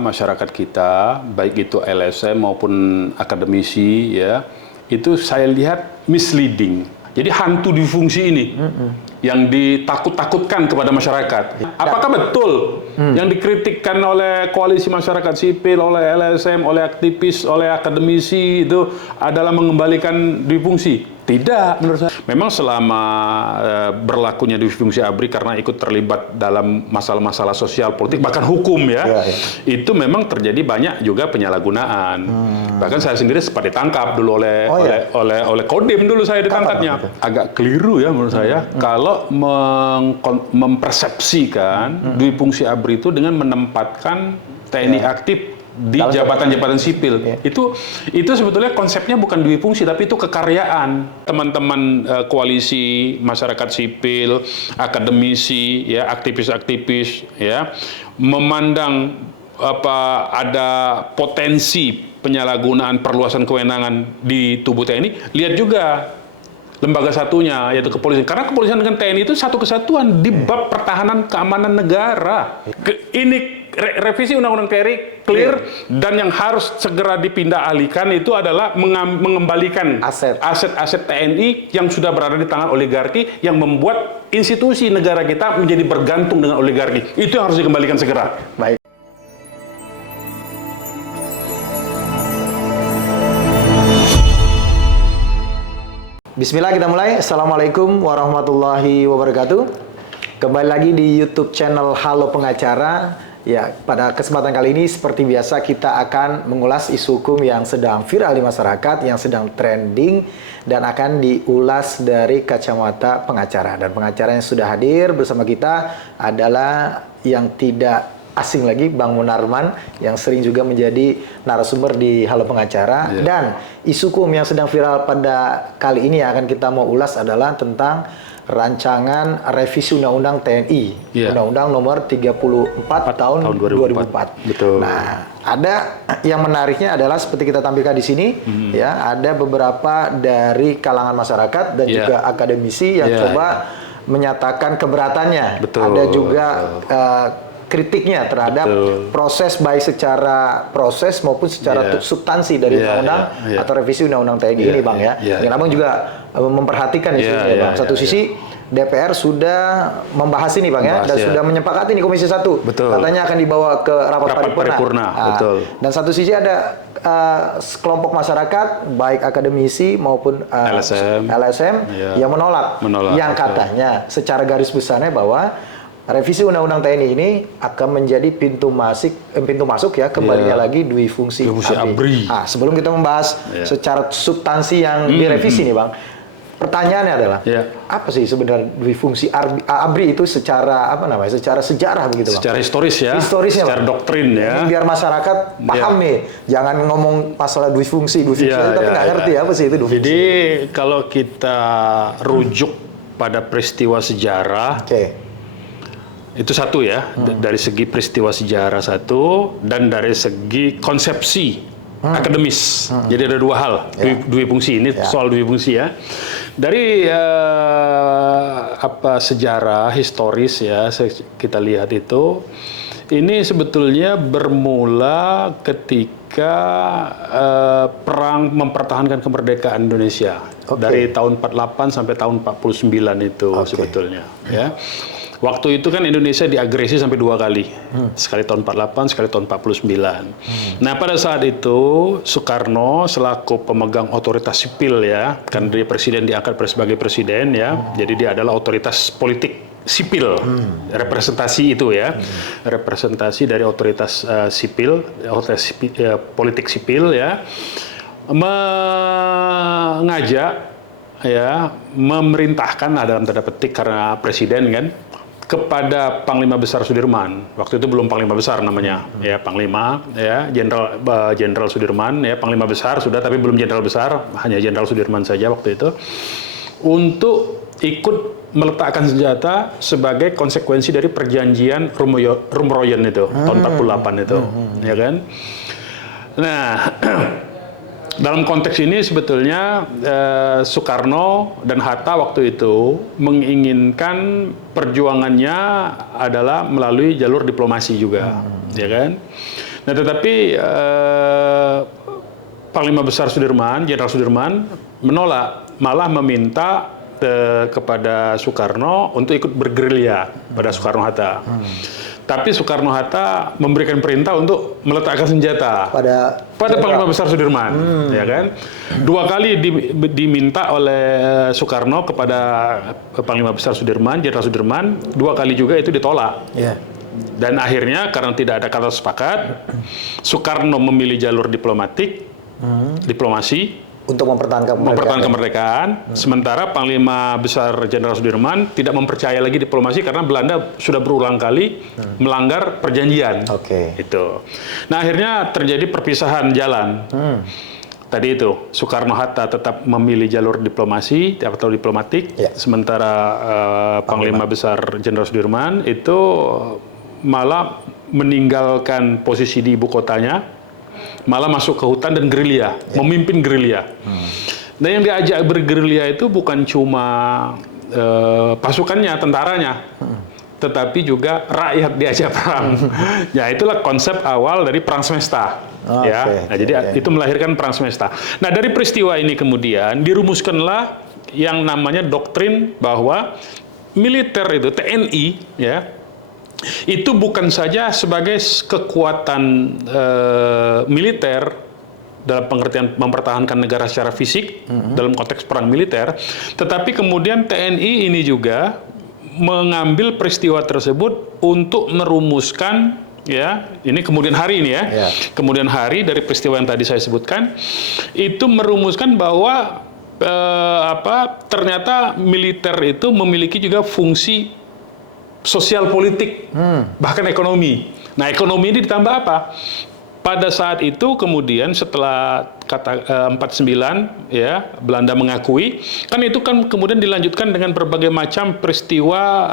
Masyarakat kita, baik itu LSM maupun akademisi, ya, itu saya lihat misleading. Jadi hantu difungsi ini yang ditakut-takutkan kepada masyarakat. Apakah betul yang dikritikkan oleh koalisi masyarakat sipil, oleh LSM, oleh aktivis, oleh akademisi itu adalah mengembalikan difungsi? Tidak, menurut saya. Memang selama berlakunya difungsi ABRI karena ikut terlibat dalam masalah-masalah sosial, politik, bahkan hukum ya, itu memang terjadi banyak juga penyalahgunaan. Bahkan saya sendiri sempat ditangkap dulu oleh Kodim dulu saya ditangkapnya. Agak keliru ya menurut saya kalau mempersepsikan difungsi ABRI itu dengan menempatkan TNI aktif di jabatan-jabatan sipil. Itu sebetulnya konsepnya bukan dui fungsi, tapi itu kekaryaan. Teman-teman koalisi masyarakat sipil, akademisi, ya, aktivis-aktivis, ya, memandang ada potensi penyalahgunaan perluasan kewenangan di tubuh TNI. Lihat juga lembaga satunya, yaitu kepolisian. Karena kepolisian dengan TNI itu satu kesatuan di bab pertahanan keamanan negara. Ini revisi Undang-Undang TNI clear, dan yang harus segera dipindah alihkan itu adalah mengembalikan aset-aset TNI yang sudah berada di tangan oligarki, yang membuat institusi negara kita menjadi bergantung dengan oligarki. Itu yang harus dikembalikan segera. Baik. Bismillah, kita mulai. Assalamualaikum warahmatullahi wabarakatuh. Kembali lagi di YouTube channel Halo Pengacara. Ya, pada kesempatan kali ini seperti biasa kita akan mengulas isu hukum yang sedang viral di masyarakat, yang sedang trending, dan akan diulas dari kacamata pengacara. Dan pengacara yang sudah hadir bersama kita adalah yang tidak asing lagi, Bang Munarman, yang sering juga menjadi narasumber di Halo Pengacara. Dan isu hukum yang sedang viral pada kali ini yang akan kita mau ulas adalah tentang rancangan revisi Undang-Undang TNI, Undang-Undang nomor 34 tahun 2004. Betul. Nah, ada yang menariknya adalah seperti kita tampilkan di sini, ya, ada beberapa dari kalangan masyarakat dan juga akademisi yang coba menyatakan keberatannya. Ada juga kritiknya terhadap proses, baik secara proses maupun secara substansi dari undang-undang atau revisi undang-undang TNI ini, Bang, ya. Dan Abang juga memperhatikan isunya, Bang. Satu sisi DPR sudah membahas ini, Bang, dan sudah menyepakati ini Komisi 1. Katanya akan dibawa ke rapat paripurna. Dan satu sisi ada kelompok masyarakat, baik akademisi maupun LSM yang menolak. Yang katanya secara garis besarnya bahwa revisi Undang-Undang TNI ini akan menjadi pintu masuk ya, kembalinya lagi dui fungsi ABRI. Sebelum kita membahas secara substansi yang direvisi nih, Bang, pertanyaannya adalah apa sih sebenarnya dui fungsi ABRI itu secara secara sejarah begitu, Bang? Secara historisnya, secara Bang, doktrin ya. Biar masyarakat paham nih, jangan ngomong masalah dui fungsi tapi nggak ngerti apa sih itu dui fungsi. Jadi kalau kita rujuk pada peristiwa sejarah, itu satu ya, dari segi peristiwa sejarah satu, dan dari segi konsepsi akademis. Jadi ada dua hal, dui fungsi ini soal dui fungsi ya. Dari sejarah historis ya, kita lihat itu, ini sebetulnya bermula ketika perang mempertahankan kemerdekaan Indonesia dari tahun 48 sampai tahun 49 itu sebetulnya ya. Waktu itu kan Indonesia diagresi sampai 2 kali. Sekali tahun 48, sekali tahun 49. Nah, pada saat itu Soekarno selaku pemegang otoritas sipil ya, kan dia presiden, diangkat sebagai presiden ya. Jadi dia adalah otoritas politik sipil. Representasi itu ya. Representasi dari otoritas sipil, politik sipil ya. Mengajak ya, memerintahkan dalam tanda petik karena presiden kan, kepada Panglima Besar Sudirman. Waktu itu belum Panglima Besar namanya, ya, Panglima, ya, Jenderal Sudirman, ya, Panglima Besar sudah, tapi belum Jenderal Besar, hanya Jenderal Sudirman saja waktu itu, untuk ikut meletakkan senjata sebagai konsekuensi dari perjanjian Rumroyen itu, tahun 48 itu, ya kan? Nah, dalam konteks ini sebetulnya Soekarno dan Hatta waktu itu menginginkan perjuangannya adalah melalui jalur diplomasi juga, ya kan? Nah, tetapi Panglima Besar Sudirman, Jenderal Sudirman menolak, malah meminta kepada Soekarno untuk ikut bergerilya pada Soekarno-Hatta. Tapi Soekarno-Hatta memberikan perintah untuk meletakkan senjata pada Panglima Besar Sudirman, ya kan? 2 kali diminta oleh Soekarno kepada Panglima Besar Sudirman, Jenderal Sudirman, 2 kali juga itu ditolak. Yeah. Dan akhirnya karena tidak ada kata sepakat, Soekarno memilih jalur diplomasi untuk mempertahankan kemerdekaan. Sementara Panglima Besar Jenderal Sudirman tidak mempercayai lagi diplomasi karena Belanda sudah berulang kali melanggar perjanjian. Itu. Nah, akhirnya terjadi perpisahan jalan. Tadi itu Soekarno-Hatta tetap memilih jalur diplomasi atau diplomatik, sementara Panglima Besar Jenderal Sudirman itu malah meninggalkan posisi di ibu kotanya, malah masuk ke hutan dan gerilya, memimpin gerilya. Nah, yang diajak bergerilya itu bukan cuma pasukannya, tentaranya, tetapi juga rakyat diajak perang. Ya, itulah konsep awal dari Perang Semesta. Nah, jadi itu melahirkan Perang Semesta. Nah, dari peristiwa ini kemudian dirumuskanlah yang namanya doktrin bahwa militer itu, TNI, ya, itu bukan saja sebagai kekuatan militer dalam pengertian mempertahankan negara secara fisik dalam konteks perang militer, tetapi kemudian TNI ini juga mengambil peristiwa tersebut untuk merumuskan, ya, ini kemudian hari ini ya, kemudian hari dari peristiwa yang tadi saya sebutkan, itu merumuskan bahwa ternyata militer itu memiliki juga fungsi sosial politik, bahkan ekonomi. Nah, ekonomi ini ditambah apa? Pada saat itu kemudian setelah 49 ya Belanda mengakui, kan itu kan kemudian dilanjutkan dengan berbagai macam peristiwa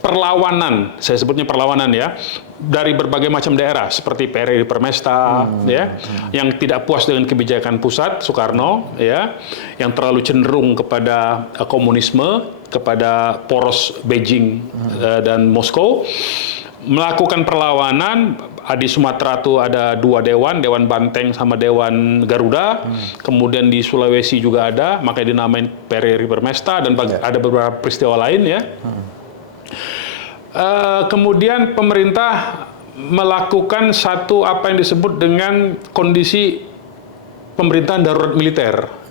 perlawanan, saya sebutnya perlawanan ya, dari berbagai macam daerah seperti PRRI Permesta ya, yang tidak puas dengan kebijakan pusat Soekarno ya, yang terlalu cenderung kepada komunisme, kepada poros Beijing dan Moskow, melakukan perlawanan. Di Sumatera tuh ada 2 dewan, Dewan Banteng sama Dewan Garuda. Kemudian di Sulawesi juga ada, makanya dinamain PRRI Permesta, dan ada beberapa peristiwa lain ya. Kemudian pemerintah melakukan satu apa yang disebut dengan kondisi pemerintahan darurat militer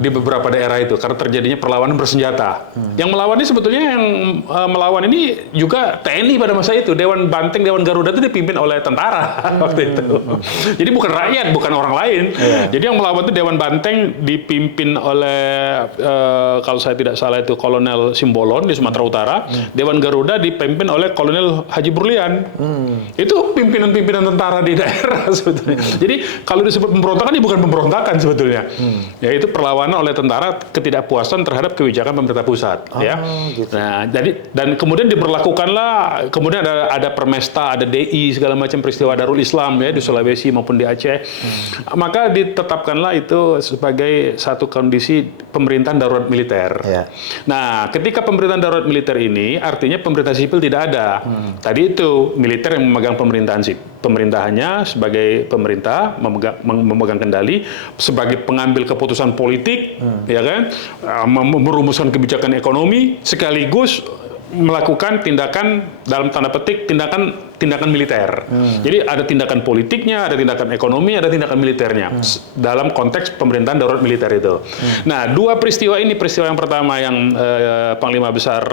di beberapa daerah itu karena terjadinya perlawanan bersenjata. Yang melawan ini sebetulnya melawan ini juga TNI pada masa itu. Dewan Banteng, Dewan Garuda itu dipimpin oleh tentara waktu itu. Jadi bukan rakyat, bukan orang lain. Jadi yang melawan itu Dewan Banteng dipimpin oleh kalau saya tidak salah itu Kolonel Simbolon di Sumatera Utara. Dewan Garuda dipimpin oleh Kolonel Haji Burlian. Itu pimpinan-pimpinan tentara di daerah sebetulnya. Jadi kalau disebut pemberontakan ini bukan pemberontakan sebetulnya. Yaitu perlawanan oleh tentara ketidakpuasan terhadap kebijakan pemerintah pusat. Gitu. Nah, jadi dan kemudian diberlakukanlah, kemudian ada Permesta, ada DI, segala macam peristiwa Darul Islam ya di Sulawesi maupun di Aceh. Maka ditetapkanlah itu sebagai satu kondisi pemerintahan darurat militer. Nah, ketika pemerintahan darurat militer ini artinya pemerintah sipil tidak ada. Tadi itu militer yang memegang pemerintahan sipil. Pemerintahannya sebagai pemerintah memegang kendali, sebagai pengambil keputusan politik, ya kan, merumuskan kebijakan ekonomi, sekaligus melakukan tindakan dalam tanda petik tindakan militer. Jadi ada tindakan politiknya, ada tindakan ekonomi, ada tindakan militernya dalam konteks pemerintahan darurat militer itu. Nah, 2 peristiwa ini, peristiwa yang pertama yang Panglima Besar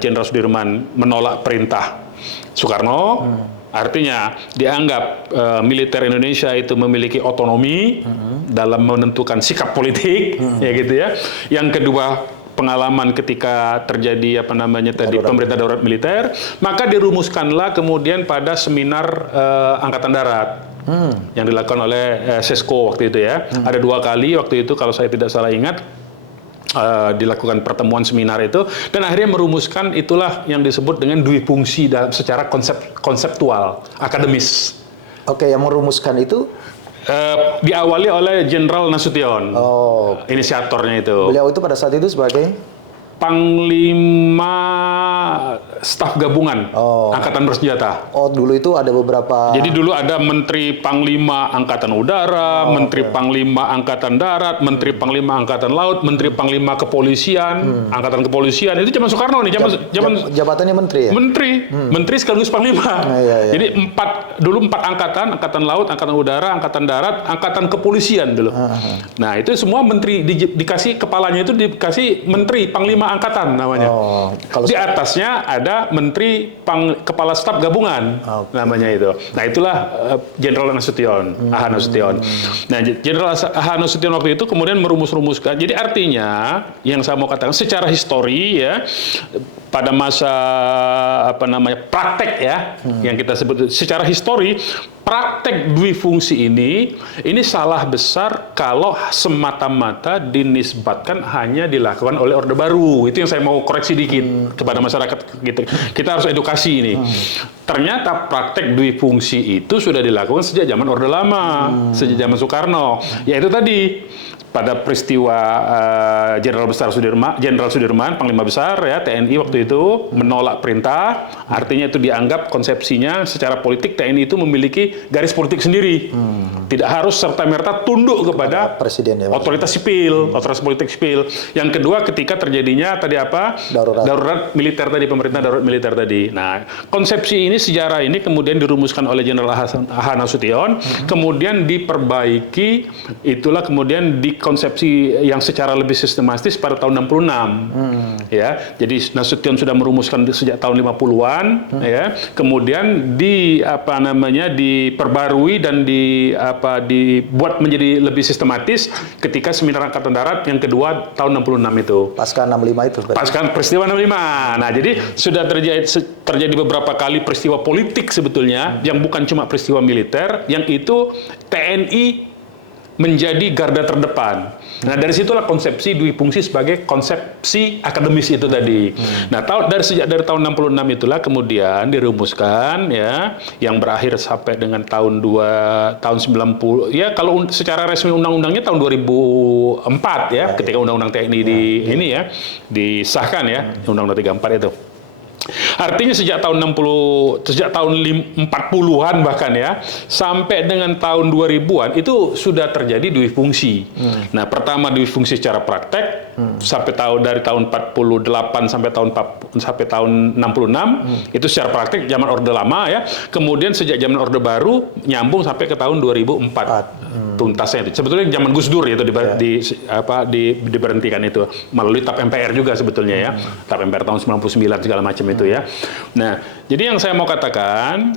Jenderal Sudirman menolak perintah Soekarno. Artinya dianggap militer Indonesia itu memiliki otonomi dalam menentukan sikap politik, ya gitu ya. Yang kedua, pengalaman ketika terjadi pemerintah darurat militer, maka dirumuskanlah kemudian pada seminar Angkatan Darat yang dilakukan oleh Sesko waktu itu ya. Ada 2 kali waktu itu kalau saya tidak salah ingat. Dilakukan pertemuan seminar itu, dan akhirnya merumuskan itulah yang disebut dengan duifungsi secara konseptual, akademis. Yang merumuskan itu diawali oleh Jenderal Nasution, inisiatornya itu. Beliau itu pada saat itu sebagai Panglima staf gabungan angkatan bersenjata. Oh, dulu itu ada beberapa. Jadi dulu ada Menteri Panglima Angkatan Udara, Menteri Panglima Angkatan Darat, Menteri Panglima Angkatan Laut, Menteri Panglima Kepolisian, Angkatan Kepolisian. Itu zaman Soekarno nih, zaman jabatannya menteri ya? Menteri sekaligus Panglima. Iya. Jadi dulu empat angkatan, Angkatan Laut, Angkatan Udara, Angkatan Darat, Angkatan Kepolisian dulu. Nah, itu semua menteri dikasih kepalanya itu dikasih Menteri Panglima Angkatan namanya. Di atasnya ada Menteri Kepala Staf Gabungan namanya itu. Nah, itulah Jenderal Nasution, Aha Nasution. Nah, Jenderal Aha Nasution waktu itu kemudian merumuskan. Jadi artinya yang saya mau katakan secara histori ya, pada masa praktek ya, yang kita sebut secara histori, praktek dwifungsi ini salah besar kalau semata-mata dinisbatkan hanya dilakukan oleh Orde Baru. Itu yang saya mau koreksi dikit kepada masyarakat gitu. Kita harus edukasi ini. Ternyata praktek dwifungsi itu sudah dilakukan sejak zaman Orde Lama, sejak zaman Soekarno. Yaitu tadi pada peristiwa Jenderal Sudirman, Panglima Besar ya TNI waktu itu menolak perintah, artinya itu dianggap konsepsinya secara politik TNI itu memiliki garis politik sendiri, tidak harus serta-merta tunduk kepada presiden ya, otoritas sipil, otoritas politik sipil. Yang kedua ketika terjadinya tadi darurat militer tadi, pemerintah darurat militer tadi. Nah, konsepsi ini, sejarah ini kemudian dirumuskan oleh Jenderal Aha Nasution, kemudian diperbaiki, itulah kemudian konsepsi yang secara lebih sistematis pada tahun 66 ya. Jadi Nasution sudah merumuskan sejak tahun 50-an ya. Kemudian diperbarui dan dibuat menjadi lebih sistematis ketika Seminar Angkatan Darat yang kedua tahun 66 itu. Pasca 65 itu. Pasca peristiwa 65. Nah, jadi sudah terjadi beberapa kali peristiwa politik sebetulnya yang bukan cuma peristiwa militer, yang itu TNI menjadi garda terdepan. Nah, dari situlah konsepsi dwifungsi sebagai konsepsi akademis itu tadi. Nah, sejak dari tahun 66 itulah kemudian dirumuskan ya, yang berakhir sampai dengan tahun 90. Ya, kalau secara resmi undang-undangnya tahun 2004 ya, ketika undang-undang TNI disahkan ya, undang-undang 34 itu. Artinya sejak tahun 40-an bahkan ya, sampai dengan tahun 2000-an itu sudah terjadi dwifungsi. Nah, pertama dwifungsi secara praktek dari tahun 48 sampai tahun 66 itu secara praktek zaman Orde Lama ya. Kemudian sejak zaman Orde Baru nyambung sampai ke tahun 2004 tuntasnya itu. Sebetulnya zaman Gus Dur itu diberhentikan itu melalui TAP MPR juga sebetulnya ya. TAP MPR tahun 99 segala macam itu ya. Nah, jadi yang saya mau katakan,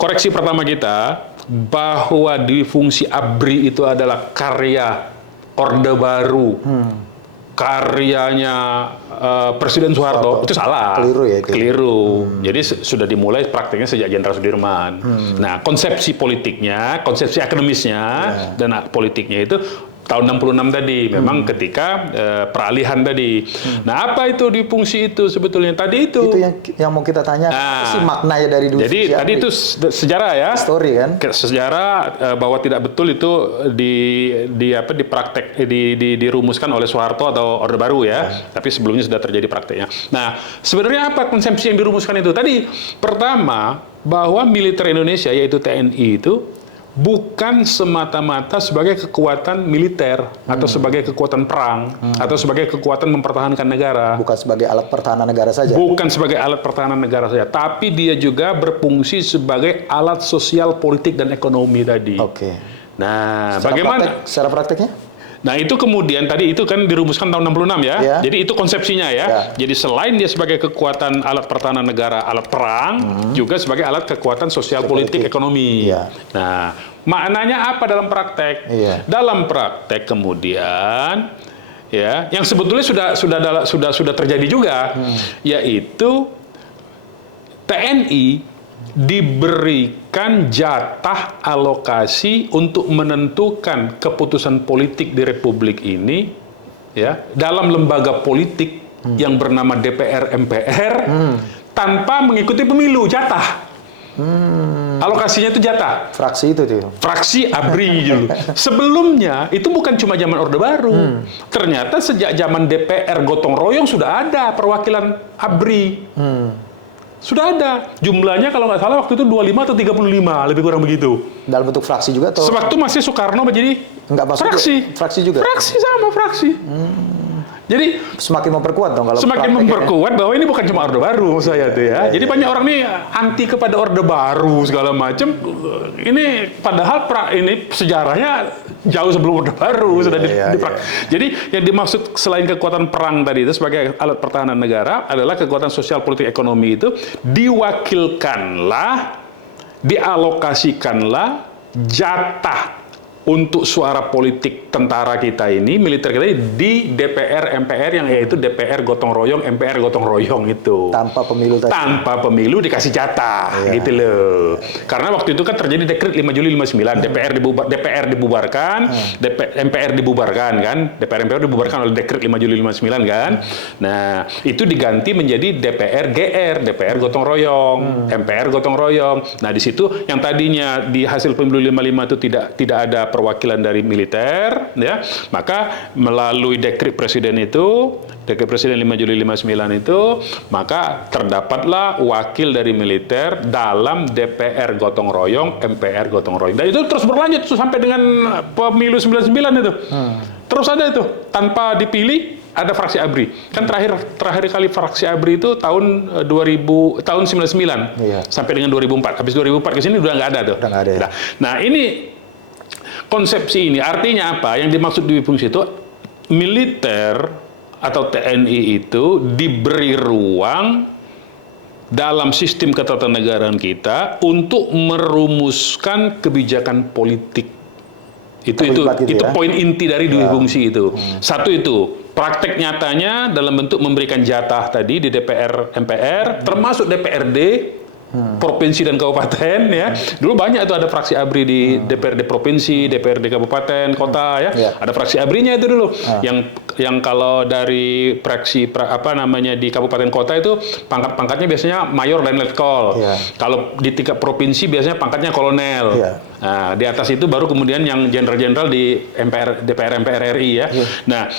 koreksi pertama kita bahwa dwifungsi ABRI itu adalah karya Orde Baru, karyanya Presiden Soeharto, itu salah. Keliru ya itu. Keliru. Jadi sudah dimulai prakteknya sejak Jenderal Sudirman. Nah, konsepsi politiknya, konsepsi akademisnya dan politiknya itu tahun 66 tadi, memang ketika peralihan tadi. Nah, apa itu dwifungsi itu sebetulnya? Tadi itu yang mau kita tanya, apa sih maknanya dari dwifungsi? Jadi tadi itu sejarah ya. Story kan? Sejarah bahwa tidak betul itu dirumuskan oleh Soeharto atau Orde Baru ya. Tapi sebelumnya sudah terjadi prakteknya. Nah, sebenarnya apa konsepsi yang dirumuskan itu? Tadi pertama bahwa militer Indonesia yaitu TNI itu bukan semata-mata sebagai kekuatan militer atau sebagai kekuatan perang atau sebagai kekuatan mempertahankan negara. Bukan sebagai alat pertahanan negara saja. Bukan sebagai alat pertahanan negara saja, tapi dia juga berfungsi sebagai alat sosial, politik dan ekonomi tadi. Oke. Nah, bagaimana secara prakteknya? Nah, itu kemudian tadi itu kan dirumuskan tahun 66 ya. Jadi itu konsepsinya ya. Jadi selain dia sebagai kekuatan alat pertahanan negara, alat perang, juga sebagai alat kekuatan sosial, politik, ekonomi. Nah, maknanya apa dalam praktek? Dalam praktek kemudian ya, yang sebetulnya sudah terjadi juga, yaitu TNI diberikan jatah alokasi untuk menentukan keputusan politik di Republik ini ya dalam lembaga politik yang bernama DPR MPR tanpa mengikuti pemilu, jatah. Alokasinya itu jatah. Fraksi itu tuh. Fraksi ABRI dulu. Sebelumnya itu bukan cuma zaman Orde Baru. Ternyata sejak zaman DPR gotong royong sudah ada perwakilan ABRI. Sudah ada. Jumlahnya kalau nggak salah waktu itu 25 atau 35, lebih kurang begitu. Dalam bentuk fraksi juga atau? Sewaktu masih Soekarno menjadi fraksi. Fraksi juga. Fraksi sama fraksi. Jadi semakin memperkuat dong kalau semakin memperkuat bahwa ini bukan cuma Orde Baru maksud saya tuh ya. Jadi banyak orang nih anti kepada Orde Baru segala macam. Ini padahal ini sejarahnya jauh sebelum Orde Baru sudah Jadi yang dimaksud selain kekuatan perang tadi itu sebagai alat pertahanan negara adalah kekuatan sosial politik ekonomi itu diwakilkanlah, dialokasikanlah jatah untuk suara politik tentara kita ini, militer kita ini di DPR, MPR yang yaitu DPR gotong royong, MPR gotong royong itu. Tanpa pemilu tadi. Tanpa pemilu dikasih jatah, gitu loh. Karena waktu itu kan terjadi dekret 5 Juli 59, DPR dibubarkan, MPR dibubarkan kan, DPR dibubarkan oleh dekret 5 Juli 59 kan. Nah, itu diganti menjadi DPR GR, DPR gotong royong, MPR gotong royong. Nah, di situ yang tadinya di hasil pemilu 55 itu tidak ada perwakilan dari militer, ya, maka melalui dekret presiden 5 Juli 59 itu, maka terdapatlah wakil dari militer dalam DPR gotong royong, MPR gotong royong. Dan itu terus berlanjut sampai dengan pemilu 99 itu. Terus ada itu, tanpa dipilih ada fraksi ABRI. Kan terakhir kali fraksi ABRI itu tahun 99 sampai dengan 2004. Habis 2004 ke sini udah nggak ada tuh. Nah, ini konsepsi ini artinya apa? Yang dimaksud duifungsi itu militer atau TNI itu diberi ruang dalam sistem ketatanegaraan kita untuk merumuskan kebijakan politik. Itu poin inti dari duifungsi itu. Satu itu praktek nyatanya dalam bentuk memberikan jatah tadi di DPR, MPR, termasuk DPRD. Provinsi dan kabupaten ya. Dulu banyak itu ada fraksi ABRI di DPRD provinsi, DPRD kabupaten, kota ya. Ada fraksi ABRI-nya itu dulu. Yang kalau dari fraksi di kabupaten kota itu pangkat-pangkatnya biasanya mayor dan letkol. Kalau di tingkat provinsi biasanya pangkatnya kolonel. Nah, di atas itu baru kemudian yang jenderal-jenderal di DPR MPR RI ya. Nah,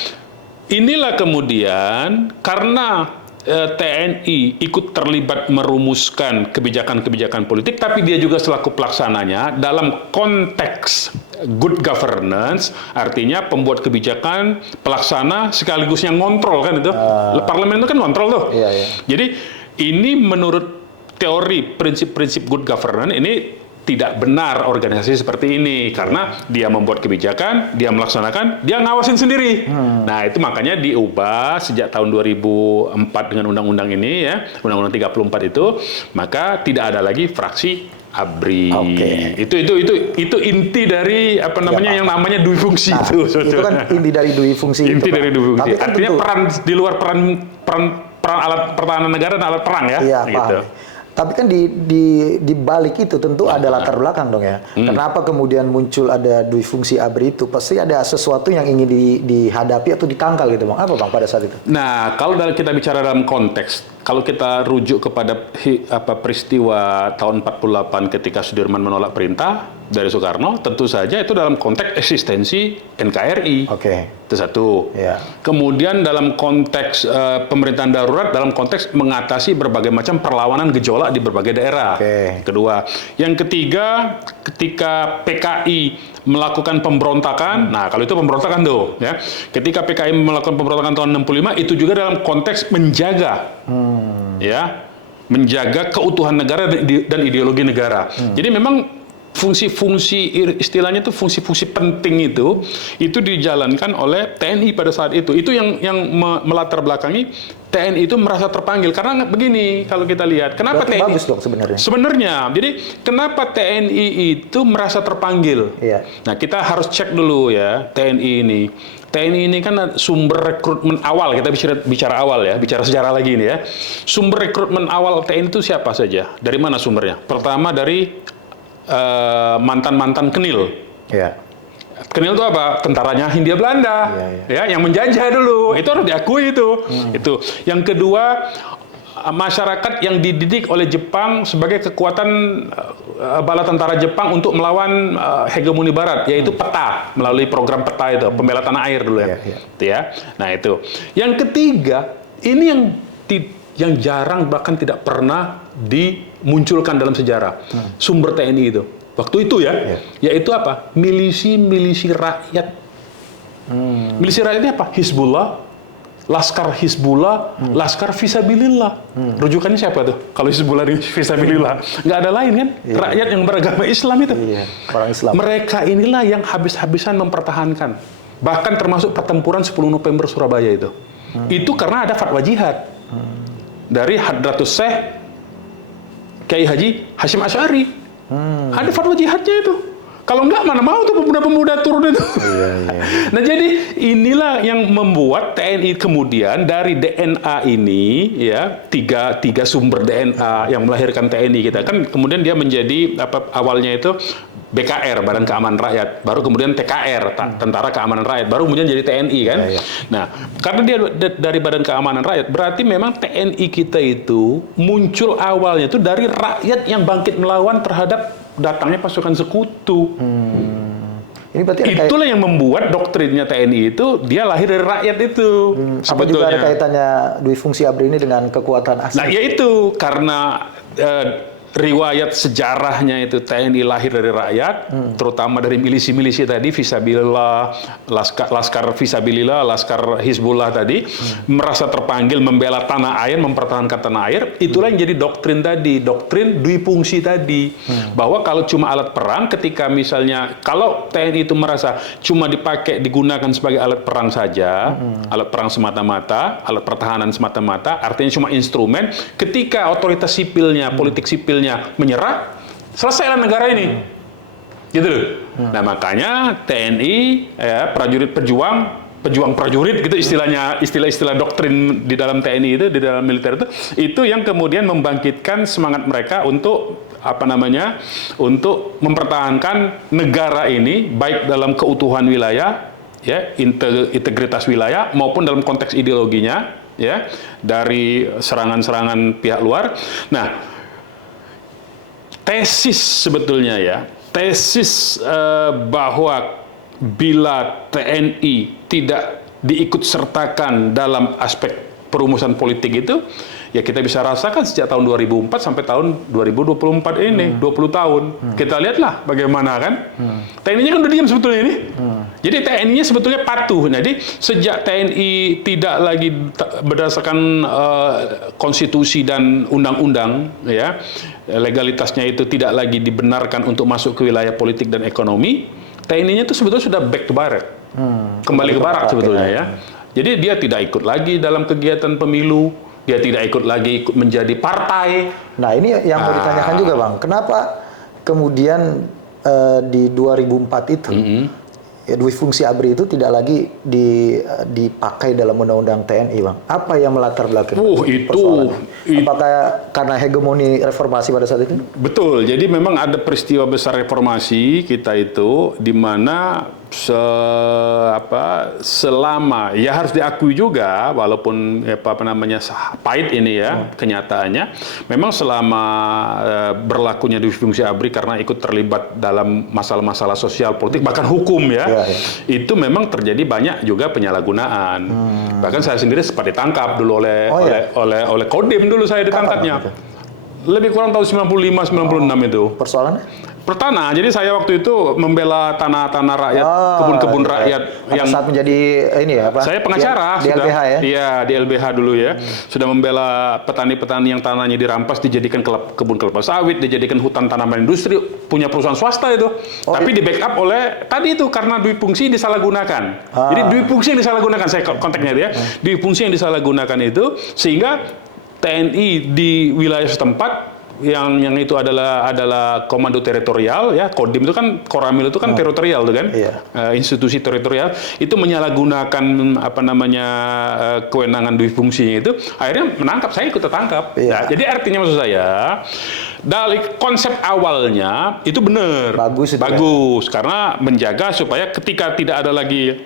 inilah kemudian karena TNI ikut terlibat merumuskan kebijakan-kebijakan politik, tapi dia juga selaku pelaksananya dalam konteks good governance, artinya pembuat kebijakan, pelaksana, sekaligus yang ngontrol kan itu. Parlemen itu kan ngontrol tuh. Jadi ini menurut teori prinsip-prinsip good governance ini tidak benar organisasi seperti ini karena dia membuat kebijakan, dia melaksanakan, dia ngawasin sendiri. Nah, itu makanya diubah sejak tahun 2004 dengan undang-undang ini ya, Undang-Undang 34 itu, maka tidak ada lagi fraksi ABRI. Itu inti dari yang namanya duifungsi itu. Itu kan inti dari duifungsi. Inti dari duifungsi. Tapi kan artinya peran di luar peran alat pertahanan negara dan alat perang ya. Iya, gitu. Tapi kan di balik itu tentu ada latar belakang dong ya. Kenapa kemudian muncul ada duifungsi ABRI itu? Pasti ada sesuatu yang ingin dihadapi atau ditangkal gitu Bang. Apa Bang pada saat itu? Nah, kalau kita bicara dalam konteks, kalau kita rujuk kepada peristiwa tahun 48 ketika Sudirman menolak perintah dari Soekarno, tentu saja itu dalam konteks eksistensi NKRI. Itu satu. Kemudian dalam konteks pemerintahan darurat, dalam konteks mengatasi berbagai macam perlawanan gejolak di berbagai daerah. Kedua. Yang ketiga, ketika PKI melakukan pemberontakan, nah kalau itu pemberontakan tuh, ya. Ketika PKI melakukan pemberontakan tahun 65, itu juga dalam konteks menjaga, ya, menjaga keutuhan negara dan ideologi negara. Jadi memang fungsi-fungsi istilahnya itu fungsi-fungsi penting itu dijalankan oleh TNI pada saat itu. Itu yang melatar belakangi TNI itu merasa terpanggil karena begini kalau kita lihat kenapa berarti TNI bagus dong sebenarnya. Jadi kenapa TNI itu merasa terpanggil? Nah, kita harus cek dulu ya TNI ini kan sumber rekrutmen awal, kita bicara awal ya, bicara sejarah lagi ini ya. Sumber rekrutmen awal TNI itu siapa saja? Dari mana sumbernya? Pertama dari mantan-mantan Kenil. Kenil itu apa? Tentaranya Hindia Belanda, ya, yang menjajah dulu. Itu harus diakui itu. Itu. Yang kedua masyarakat yang dididik oleh Jepang sebagai kekuatan bala tentara Jepang untuk melawan hegemoni Barat, yaitu peta, melalui program peta itu, pembela tanah air dulu ya. Itu ya. Nah itu. Yang ketiga, ini yang jarang bahkan tidak pernah dimunculkan dalam sejarah, sumber TNI itu. Waktu itu ya, yaitu apa? Milisi rakyat. Milisi rakyat ini apa? Hizbullah, Laskar Hizbullah, Laskar Fisabilillah. Rujukannya siapa tuh? Kalau Hizbullah di Fisabilillah, nggak ada lain kan? Rakyat yang beragama Islam itu. Orang Islam. Mereka inilah yang habis-habisan mempertahankan. Bahkan termasuk pertempuran 10 November Surabaya itu. Itu karena ada fatwa jihad dari Hadratus Syekh Kiai Haji Hashim Asy'ari. Ada fatwa jihadnya itu. Kalau enggak, mana mau tuh pemuda-pemuda turun itu. Nah, jadi inilah yang membuat TNI kemudian dari DNA ini, ya, tiga sumber DNA yang melahirkan TNI kita. Kan kemudian dia menjadi, awalnya itu BKR, Badan Keamanan Rakyat, baru kemudian TKR, Tentara Keamanan Rakyat, baru kemudian jadi TNI kan. Nah, karena dia dari Badan Keamanan Rakyat, berarti memang TNI kita itu muncul awalnya itu dari rakyat yang bangkit melawan terhadap datangnya pasukan sekutu. Ini berarti itulah yang membuat doktrinnya TNI itu dia lahir dari rakyat itu. Apa juga ada kaitannya Dwi Fungsi ABRI ini dengan kekuatan asing? Nah, yaitu karena riwayat sejarahnya itu TNI lahir dari rakyat, terutama dari milisi-milisi tadi, Fisabilillah, Laskar Fisabilillah, Laskar Hizbullah tadi, merasa terpanggil membela tanah air, mempertahankan tanah air. Itulah yang jadi doktrin tadi, doktrin Dwi Fungsi tadi, bahwa kalau cuma alat perang, ketika misalnya kalau TNI itu merasa cuma digunakan sebagai alat perang saja, alat perang semata-mata, alat pertahanan semata-mata, artinya cuma instrumen. Ketika otoritas sipilnya, politik sipilnya menyerah, selesailah negara ini, gitu loh. Nah, makanya TNI, ya, prajurit pejuang prajurit gitu istilah doktrin di dalam TNI itu, di dalam militer itu yang kemudian membangkitkan semangat mereka untuk untuk mempertahankan negara ini baik dalam keutuhan wilayah, ya, integritas wilayah maupun dalam konteks ideologinya, ya, dari serangan-serangan pihak luar. Nah, tesis sebetulnya ya, bahwa bila TNI tidak diikutsertakan dalam aspek perumusan politik itu, ya kita bisa rasakan sejak tahun 2004 sampai tahun 2024 ini, 20 tahun. Kita lihatlah bagaimana kan. TNI-nya kan udah diam sebetulnya ini. Jadi TNI-nya sebetulnya patuh. Jadi sejak TNI tidak lagi berdasarkan konstitusi dan undang-undang, ya, legalitasnya itu tidak lagi dibenarkan untuk masuk ke wilayah politik dan ekonomi, TNI-nya itu sebetulnya sudah back to barak. Kembali ke barak sebetulnya ya. Jadi dia tidak ikut lagi dalam kegiatan pemilu, dia tidak ikut lagi menjadi partai. Nah, ini yang mau ditanyakan juga, Bang. Kenapa kemudian di 2004 itu Dwi Fungsi ABRI itu tidak lagi dipakai dalam undang-undang TNI, Bang? Apa yang melatar belakang persoalan? Apakah karena hegemoni reformasi pada saat itu? Betul. Jadi memang ada peristiwa besar reformasi kita itu di mana selama, ya harus diakui juga walaupun pahit ini ya kenyataannya, memang selama berlakunya Dwi Fungsi ABRI karena ikut terlibat dalam masalah-masalah sosial politik bahkan hukum ya, itu memang terjadi banyak juga penyalahgunaan. Bahkan saya sendiri sempat ditangkap dulu oleh Kodim, dulu saya ditangkapnya. Lebih kurang tahun 95-96 itu. Persoalannya? Pertanah, jadi saya waktu itu membela tanah-tanah rakyat, kebun-kebun rakyat yang saat menjadi ini ya, Pak? Saya pengacara di LBH ya? Iya, di LBH dulu ya. Sudah membela petani-petani yang tanahnya dirampas dijadikan kebun kelapa sawit, dijadikan hutan tanaman industri, punya perusahaan swasta itu. Tapi di backup oleh tadi itu karena Dwi Fungsi disalahgunakan. Jadi Dwi Fungsi yang disalahgunakan, saya konteksnya itu ya. Dwi Fungsi yang disalahgunakan itu sehingga TNI di wilayah setempat yang itu adalah komando teritorial ya, Kodim itu kan, Koramil itu kan teritorial tuh kan, institusi teritorial itu menyalahgunakan kewenangan Dwi Fungsinya itu, akhirnya menangkap, saya ikut tertangkap. Nah, jadi artinya maksud saya dari konsep awalnya itu benar, Bagus itu bagus karena menjaga supaya ketika tidak ada lagi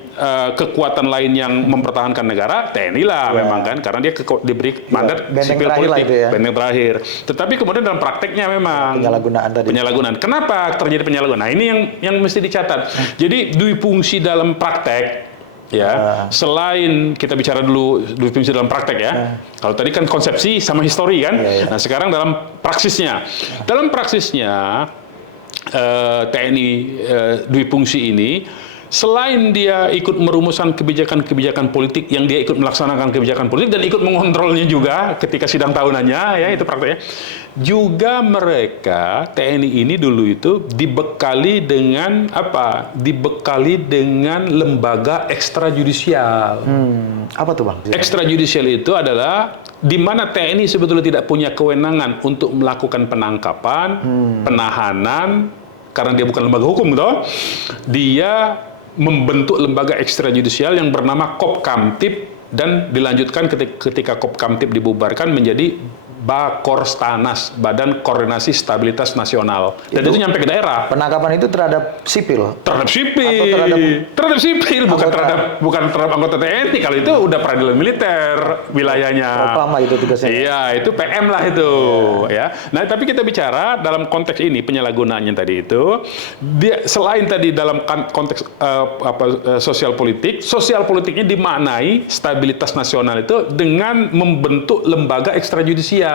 kekuatan lain yang mempertahankan negara, TNI lah memang kan, karena dia diberi mandat sipil politik, benteng terakhir. Tetapi kemudian dalam prakteknya memang penyalahgunaan tadi. Penyalahgunaan. Kenapa terjadi penyalahgunaan? Nah, ini yang mesti dicatat. Jadi dui fungsi dalam praktek. Ya, selain kita bicara dulu dui fungsi dalam praktek ya. Kalau tadi kan konsepsi sama histori kan. Nah, sekarang dalam praksisnya. Dalam praksisnya TNI dui fungsi ini selain dia ikut merumuskan kebijakan-kebijakan politik yang dia ikut melaksanakan kebijakan politik dan ikut mengontrolnya juga ketika sidang tahunannya ya itu prakteknya. Juga mereka TNI ini dulu itu dibekali dengan apa? Dibekali dengan lembaga ekstrajudisial. Apa tuh Bang? Ekstrajudisial itu adalah di mana TNI sebetulnya tidak punya kewenangan untuk melakukan penangkapan, penahanan karena dia bukan lembaga hukum toh. Dia membentuk lembaga ekstrajudisial yang bernama Kopkamtib dan dilanjutkan ketika Kopkamtib dibubarkan menjadi Bakorstanas, Badan Koordinasi Stabilitas Nasional. Dan itu nyampe ke daerah. Penangkapan itu terhadap sipil? Terhadap sipil. Terhadap sipil, bukan terhadap anggota TNI. Kalau itu udah peradilan militer wilayahnya. Propam lah itu tugasnya. Iya, itu PM lah itu. Ya. Nah, tapi kita bicara dalam konteks ini penyalahgunaannya tadi itu, dia selain tadi dalam konteks sosial politiknya dimaknai stabilitas nasional itu dengan membentuk lembaga ekstrajudisial.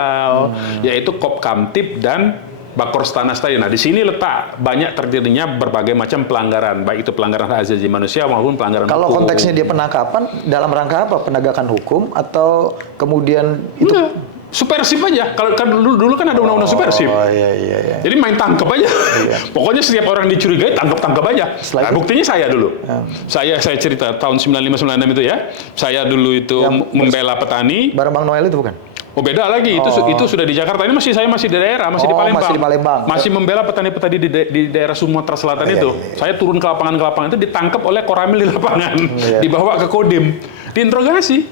Yaitu Kopkamtib dan Bakorstanas tadi. Nah, di sini letak banyak terjadinya berbagai macam pelanggaran, baik itu pelanggaran hak asasi manusia maupun pelanggaran hukum. Kalau konteksnya dia penangkapan, dalam rangka apa? Penegakan hukum atau kemudian itu? Enggak, supersif aja. Kalau kan dulu kan ada undang-undang supersif. Oh iya. Jadi main tangkap aja. Pokoknya setiap orang dicurigai tangkap aja. Nah, buktinya saya dulu. Saya cerita tahun 95-96 itu ya. Saya dulu itu membela petani. Bareng Bang Noel itu bukan? Oh beda lagi, itu sudah di Jakarta. Ini saya masih di daerah, masih di Palembang. Masih di Palembang. Masih membela petani-petani di daerah Sumatera Selatan itu. Saya turun ke lapangan itu ditangkap oleh Koramil di lapangan, dibawa ke Kodim, diinterogasi.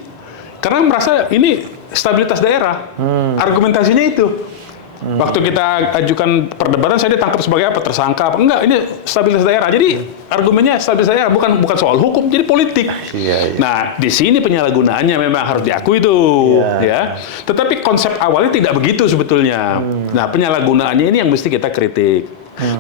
Karena merasa ini stabilitas daerah. Argumentasinya itu. Waktu kita ajukan perdebatan, saya ditangkap sebagai apa? Tersangka apa? Enggak, ini stabilitas daerah. Jadi argumennya stabilitas daerah bukan soal hukum, jadi politik. Nah, di sini penyalahgunaannya memang harus diakui itu, ya. Tetapi konsep awalnya tidak begitu sebetulnya. Nah, penyalahgunaannya ini yang mesti kita kritik.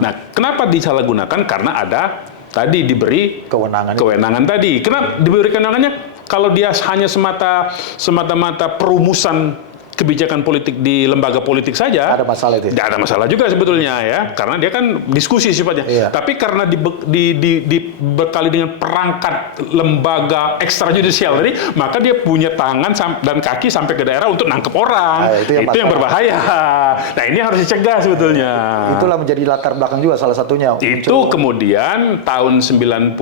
Nah, kenapa disalahgunakan? Karena ada tadi diberi kewenangan tadi. Kenapa diberi kewenangannya? Kalau dia hanya semata-mata perumusan kebijakan politik di lembaga politik saja, ada masalah itu. Tidak ada masalah juga sebetulnya ya, karena dia kan diskusi sifatnya. Tapi karena dibekali dengan perangkat lembaga ekstrajudisial tadi, maka dia punya tangan dan kaki sampai ke daerah untuk nangkep orang. Itu yang berbahaya. Nah, ini harus dicegah sebetulnya. Itulah menjadi latar belakang juga salah satunya. Itu kemudian tahun 99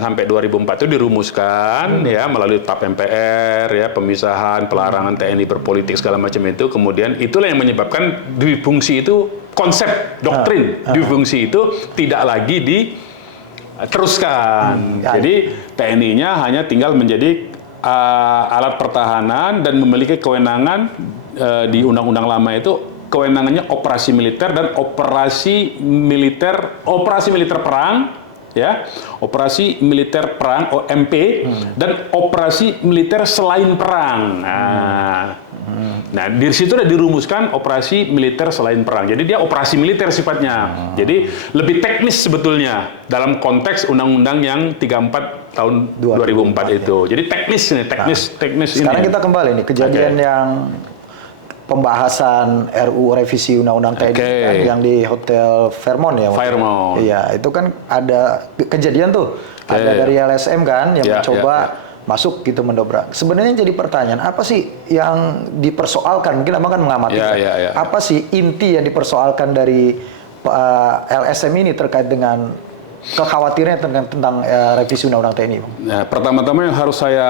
sampai 2004 itu dirumuskan ya melalui TAP MPR ya, pemisahan, pelarangan TNI berpolitik segala macam itu. Kemudian itulah yang menyebabkan dui fungsi itu, konsep doktrin dui fungsi itu tidak lagi diteruskan. Jadi TNI-nya hanya tinggal menjadi alat pertahanan dan memiliki kewenangan di undang-undang lama itu kewenangannya operasi militer dan operasi militer perang, ya, operasi militer perang (OMP) dan operasi militer selain perang. Nah, di situ sudah dirumuskan operasi militer selain perang. Jadi dia operasi militer sifatnya. Jadi lebih teknis sebetulnya dalam konteks undang-undang yang 34 tahun 2004 itu. Jadi teknis ini. Sekarang kita kembali nih kejadian yang pembahasan RUU revisi Undang-Undang TNI kan, yang di Hotel Fairmont ya. Fairmont. Iya, itu kan ada kejadian tuh. Ada dari LSM kan yang mencoba masuk gitu mendobrak. Sebenarnya jadi pertanyaan, apa sih yang dipersoalkan? Mungkin Abang kan mengamati. Apa sih inti yang dipersoalkan dari LSM ini terkait dengan kekhawatirannya tentang revisi Undang-Undang TNI? Nah, pertama-tama yang harus saya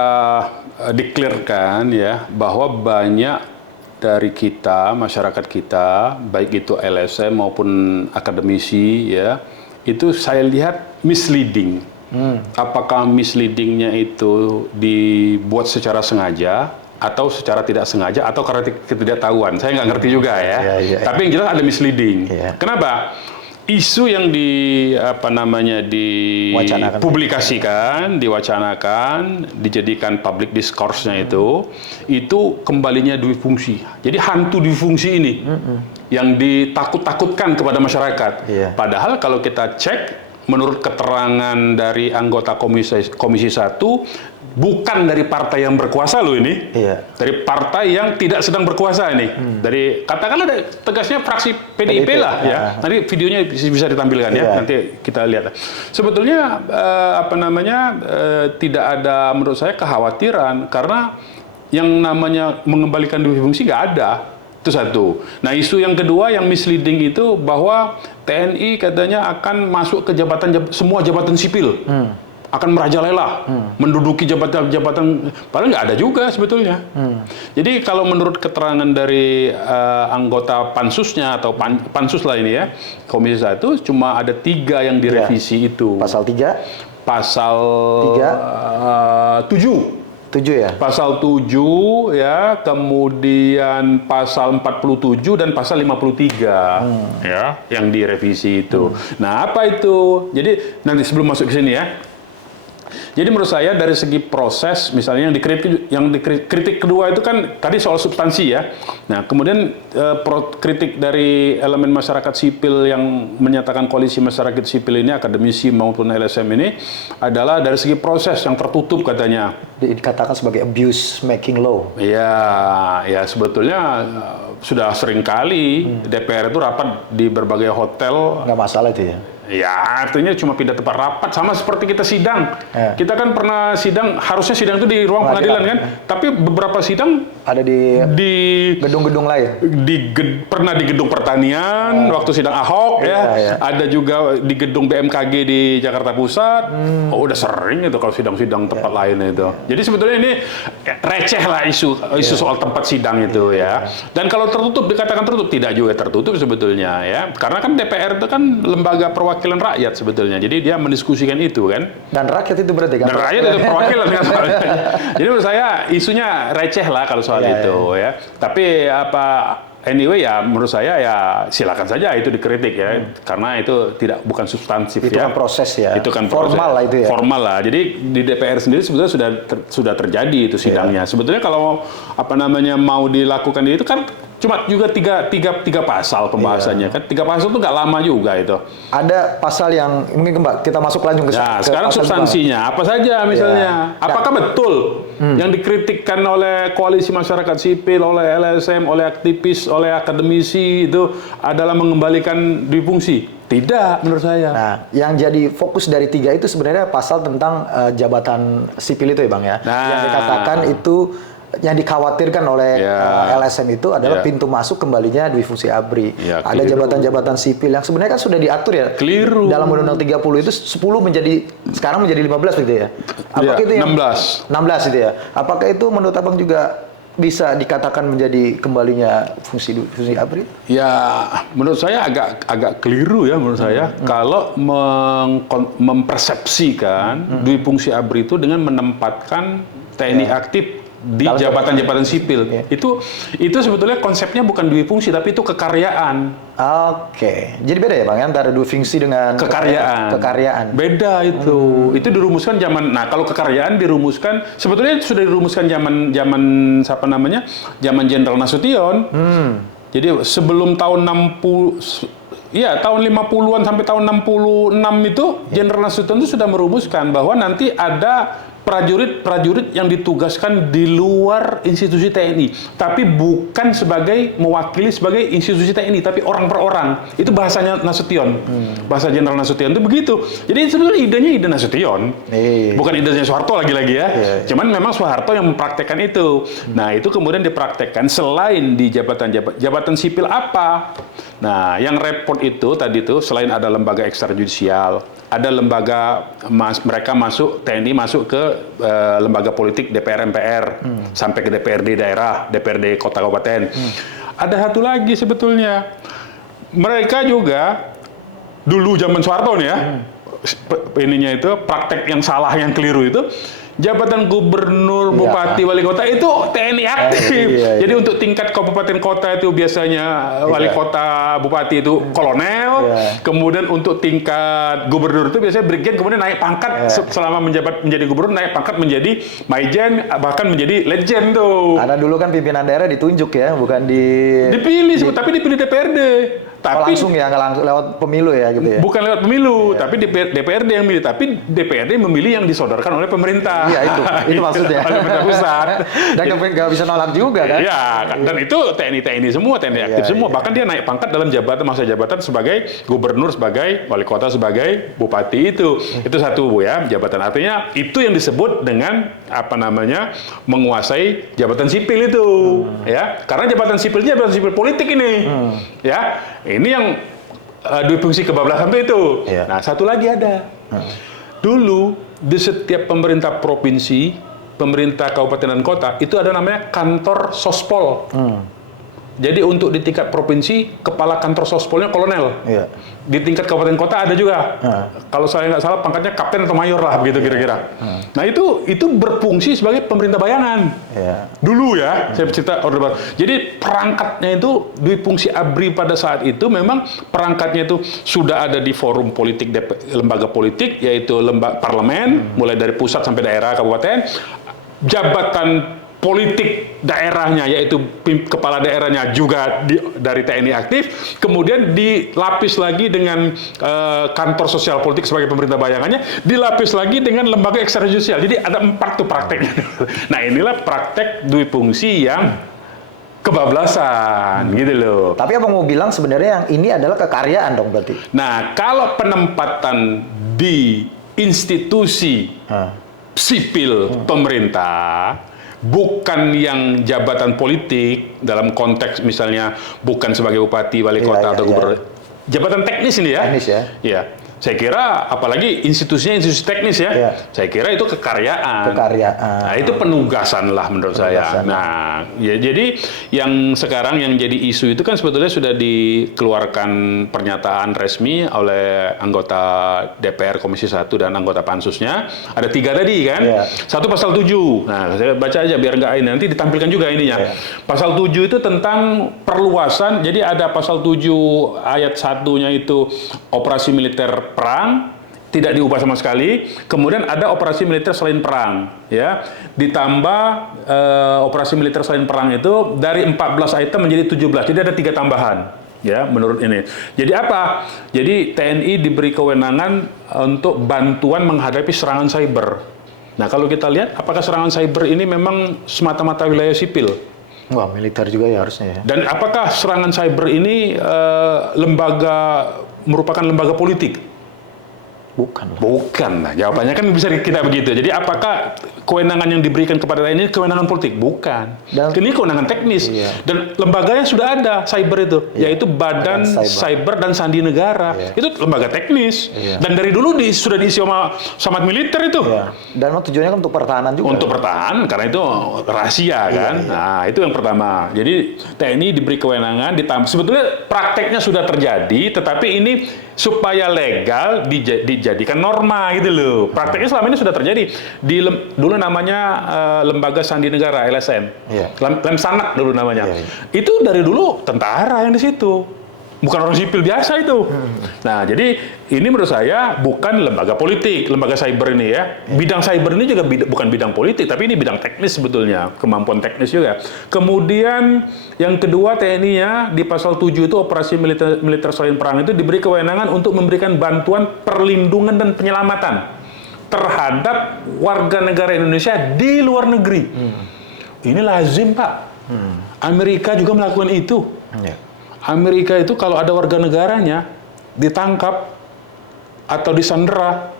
declare-kan ya, bahwa banyak dari kita, masyarakat kita, baik itu LSM maupun akademisi ya, itu saya lihat misleading. Apakah misleadingnya itu dibuat secara sengaja atau secara tidak sengaja atau karena ketidaktahuan. Saya nggak ngerti juga ya. Tapi yang jelas ada misleading. Kenapa? Isu yang dipublikasikan, diwacanakan, dijadikan public discourse-nya itu kembalinya dui fungsi. Jadi hantu dui fungsi ini yang ditakut-takutkan kepada masyarakat. Padahal kalau kita cek, menurut keterangan dari anggota Komisi 1, bukan dari partai yang berkuasa loh ini, dari partai yang tidak sedang berkuasa ini. Dari katakanlah tegasnya fraksi PDIP lah ya. Nanti videonya bisa ditampilkan ya. Nanti kita lihat. Sebetulnya tidak ada menurut saya kekhawatiran karena yang namanya mengembalikan duit fungsi nggak ada. Itu satu. Nah, isu yang kedua yang misleading itu bahwa TNI katanya akan masuk ke semua jabatan sipil. Akan merajalela, menduduki jabatan-jabatan, padahal nggak ada juga sebetulnya. Jadi kalau menurut keterangan dari anggota pansusnya atau pansus lah ini ya, Komisi 1 cuma ada 3 yang direvisi itu. Pasal 3? Pasal 7. 7 ya? Pasal 7 ya, kemudian pasal 47 dan pasal 53 ya, yang direvisi itu. Nah, apa itu? Jadi nanti sebelum masuk ke sini ya. Jadi menurut saya dari segi proses, misalnya yang dikritik kedua itu kan tadi soal substansi ya. Nah, kemudian kritik dari elemen masyarakat sipil yang menyatakan koalisi masyarakat sipil ini, akademisi maupun LSM ini, adalah dari segi proses yang tertutup katanya. Dikatakan sebagai abuse making law. Ya sebetulnya sudah sering kali DPR itu rapat di berbagai hotel. Nggak masalah itu ya? Ya, artinya cuma pindah tempat rapat, sama seperti kita sidang. Kita kan pernah sidang, harusnya sidang itu di ruang pengadilan kan, tapi beberapa sidang ada di gedung-gedung lain. Pernah di gedung pertanian waktu sidang Ahok ada juga di gedung BMKG di Jakarta Pusat. Udah sering itu kalau sidang-sidang tempat lain itu. Jadi sebetulnya ini receh lah isu soal tempat sidang itu ya. Dan kalau tertutup, dikatakan tertutup, tidak juga tertutup sebetulnya ya. Karena kan DPR itu kan lembaga perwakilan rakyat sebetulnya. Jadi dia mendiskusikan itu kan. Dan rakyat itu berarti kan? Dan rakyat itu perwakilan kan soalnya. Jadi menurut saya isunya receh lah kalau soal itu ya. Tapi anyway ya menurut saya ya silakan saja itu dikritik ya. Karena itu bukan substansif itu ya. Kan proses ya. Itu kan formal lah itu ya. Formal lah. Jadi di DPR sendiri sebetulnya sudah terjadi itu sidangnya. Sebetulnya kalau mau dilakukan itu kan cuma juga tiga pasal pembahasannya kan. 3 pasal itu nggak lama juga itu. Ada pasal yang mungkin kita masuk langsung ke sekarang substansinya apa saja misalnya. Apakah betul yang dikritikkan oleh koalisi masyarakat sipil, oleh LSM, oleh aktivis, oleh akademisi itu adalah mengembalikan dui fungsi? Tidak, menurut saya. Nah, yang jadi fokus dari 3 itu sebenarnya pasal tentang jabatan sipil itu ya Bang ya. Yang dikatakan itu yang dikhawatirkan oleh LSM itu adalah pintu masuk kembalinya dui fungsi ABRI. Ada jabatan-jabatan sipil yang sebenarnya kan sudah diatur ya. Keliru. Dalam Undang-Undang 30 itu 10 sekarang menjadi 15 gitu ya. Apakah itu yang 16 itu ya. Apakah itu menurut Abang juga bisa dikatakan menjadi kembalinya fungsi ABRI? Ya, menurut saya agak keliru ya menurut saya kalau mempersepsikan dui fungsi ABRI itu dengan menempatkan TNI aktif di jabatan-jabatan sipil. Itu sebetulnya konsepnya bukan dui fungsi tapi itu kekaryaan. Oke. Jadi beda ya Bang antara dui fungsi dengan kekaryaan. Beda itu. Itu dirumuskan kalau kekaryaan dirumuskan sebetulnya sudah dirumuskan zaman zaman Jenderal Nasution. Jadi sebelum tahun 60 tahun 50-an sampai tahun 66 itu Jenderal Nasution itu sudah merumuskan bahwa nanti ada prajurit yang ditugaskan di luar institusi TNI, tapi bukan mewakili sebagai institusi TNI, tapi orang per orang. Itu bahasanya Nasution, bahasa Jenderal Nasution itu begitu. Jadi sebenarnya idenya ide Nasution, bukan idenya Soeharto lagi-lagi ya. Cuman memang Soeharto yang mempraktekkan itu. Nah itu kemudian dipraktekkan selain di jabatan sipil apa? Nah yang repot itu tadi itu selain ada lembaga ekstrajudisial, ada lembaga TNI masuk ke lembaga politik DPR MPR sampai ke DPRD daerah, DPRD kota kabupaten. Ada satu lagi sebetulnya. Mereka juga dulu zaman Soeharto nih ya. Ininya itu praktek yang salah yang keliru itu jabatan gubernur, bupati, wali kota itu TNI aktif. Jadi untuk tingkat kabupaten kota itu biasanya wali kota, bupati itu kolonel. Kemudian untuk tingkat gubernur itu biasanya brigjen, kemudian naik pangkat selama menjabat menjadi gubernur, naik pangkat menjadi maijen, bahkan menjadi legend tuh. Karena dulu kan pimpinan daerah ditunjuk ya, bukan dipilih, tapi dipilih DPRD. Tapi langsung ya, nggak langsung lewat pemilu ya gitu ya? Bukan lewat pemilu, tapi DPRD yang milih. Tapi DPRD memilih yang disodorkan oleh pemerintah. Iya, itu maksudnya. Oleh pemerintah pusat. Dan nggak bisa nolak juga kan? Iya, dan itu TNI semua, TNI aktif semua. Bahkan dia naik pangkat dalam masa jabatan sebagai gubernur, sebagai wali kota, sebagai bupati itu. Itu satu, Bu, ya, jabatan. Artinya itu yang disebut dengan menguasai jabatan sipil itu. Ya, karena jabatan sipilnya jabatan sipil politik ini. Ya. Ini yang dua fungsi kebablasan itu. Nah, satu lagi ada. Dulu di setiap pemerintah provinsi, pemerintah kabupaten dan kota itu ada namanya kantor sospol. Jadi untuk di tingkat provinsi, kepala kantor sospolnya kolonel. Di tingkat kabupaten kota ada juga. Kalau saya nggak salah pangkatnya kapten atau mayor lah, begitu kira-kira. Nah itu berfungsi sebagai pemerintah bayangan. Dulu ya, saya cerita Orde Baru. Jadi perangkatnya itu, dui fungsi ABRI pada saat itu memang perangkatnya itu sudah ada di forum politik, lembaga politik, yaitu lembaga parlemen, mulai dari pusat sampai daerah, kabupaten. Jabatan politik daerahnya, yaitu kepala daerahnya juga dari TNI aktif, kemudian dilapis lagi dengan kantor sosial politik sebagai pemerintah bayangannya, dilapis lagi dengan lembaga ekstrajudisial. Jadi ada 4 tuh prakteknya. Nah, inilah praktek dui fungsi yang kebablasan, gitu loh. Tapi abang mau bilang sebenarnya yang ini adalah kekaryaan dong berarti? Nah, kalau penempatan di institusi sipil pemerintah, bukan yang jabatan politik dalam konteks misalnya bukan sebagai bupati, wali kota atau gubernur. Jabatan teknis ini ya. Teknis ya. Iya. Saya kira apalagi institusinya institusi teknis ya. Saya kira itu kekaryaan. Nah, itu penugasan lah menurut saya. Nah, ya, jadi yang sekarang yang jadi isu itu kan sebetulnya sudah dikeluarkan pernyataan resmi oleh anggota DPR Komisi 1 dan anggota pansusnya. Ada 3 tadi kan. Satu pasal 7. Nah, saya baca aja biar nggak ini, nanti ditampilkan juga ininya. Pasal 7 itu tentang perluasan. Jadi ada pasal 7 ayat 1-nya itu operasi militer perang, tidak diubah sama sekali. Kemudian ada operasi militer selain perang, ya. Ditambah operasi militer selain perang itu dari 14 item menjadi 17. Jadi ada 3 tambahan, ya, menurut ini. Jadi apa? Jadi TNI diberi kewenangan untuk bantuan menghadapi serangan cyber. Nah, kalau kita lihat, apakah serangan cyber ini memang semata-mata wilayah sipil? Wah, militer juga ya harusnya ya. Dan apakah serangan cyber ini merupakan lembaga politik? Bukan lah. Jawabannya kan bisa kita begitu. Jadi apakah kewenangan yang diberikan kepada TNI kewenangan politik? Bukan. Ini kewenangan teknis. Dan lembaganya sudah ada cyber itu, yaitu Badan Cyber dan Sandi Negara. Itu lembaga teknis. Dan dari dulu sudah diisi sama militer itu. Dan tujuannya kan untuk pertahanan juga. Untuk pertahanan, karena itu rahasia kan. Nah, itu yang pertama. Jadi TNI diberi kewenangan, sebetulnya prakteknya sudah terjadi, tetapi ini supaya legal dijadikan norma gitu loh. Prakteknya selama ini sudah terjadi. Dulu namanya Lembaga Sandi Negara, LSN. Lemsanak dulu namanya. Itu dari dulu tentara yang di situ. Bukan orang sipil biasa itu. Nah, jadi ini menurut saya bukan lembaga politik, lembaga cyber ini ya. Bidang cyber ini juga bukan bidang politik, tapi ini bidang teknis sebetulnya, kemampuan teknis juga. Kemudian yang kedua, TNI-nya di pasal 7 itu operasi militer selain perang itu diberi kewenangan untuk memberikan bantuan perlindungan dan penyelamatan terhadap warga negara Indonesia di luar negeri. Ini lazim, Pak. Amerika juga melakukan itu. Amerika itu kalau ada warga negaranya ditangkap atau disandera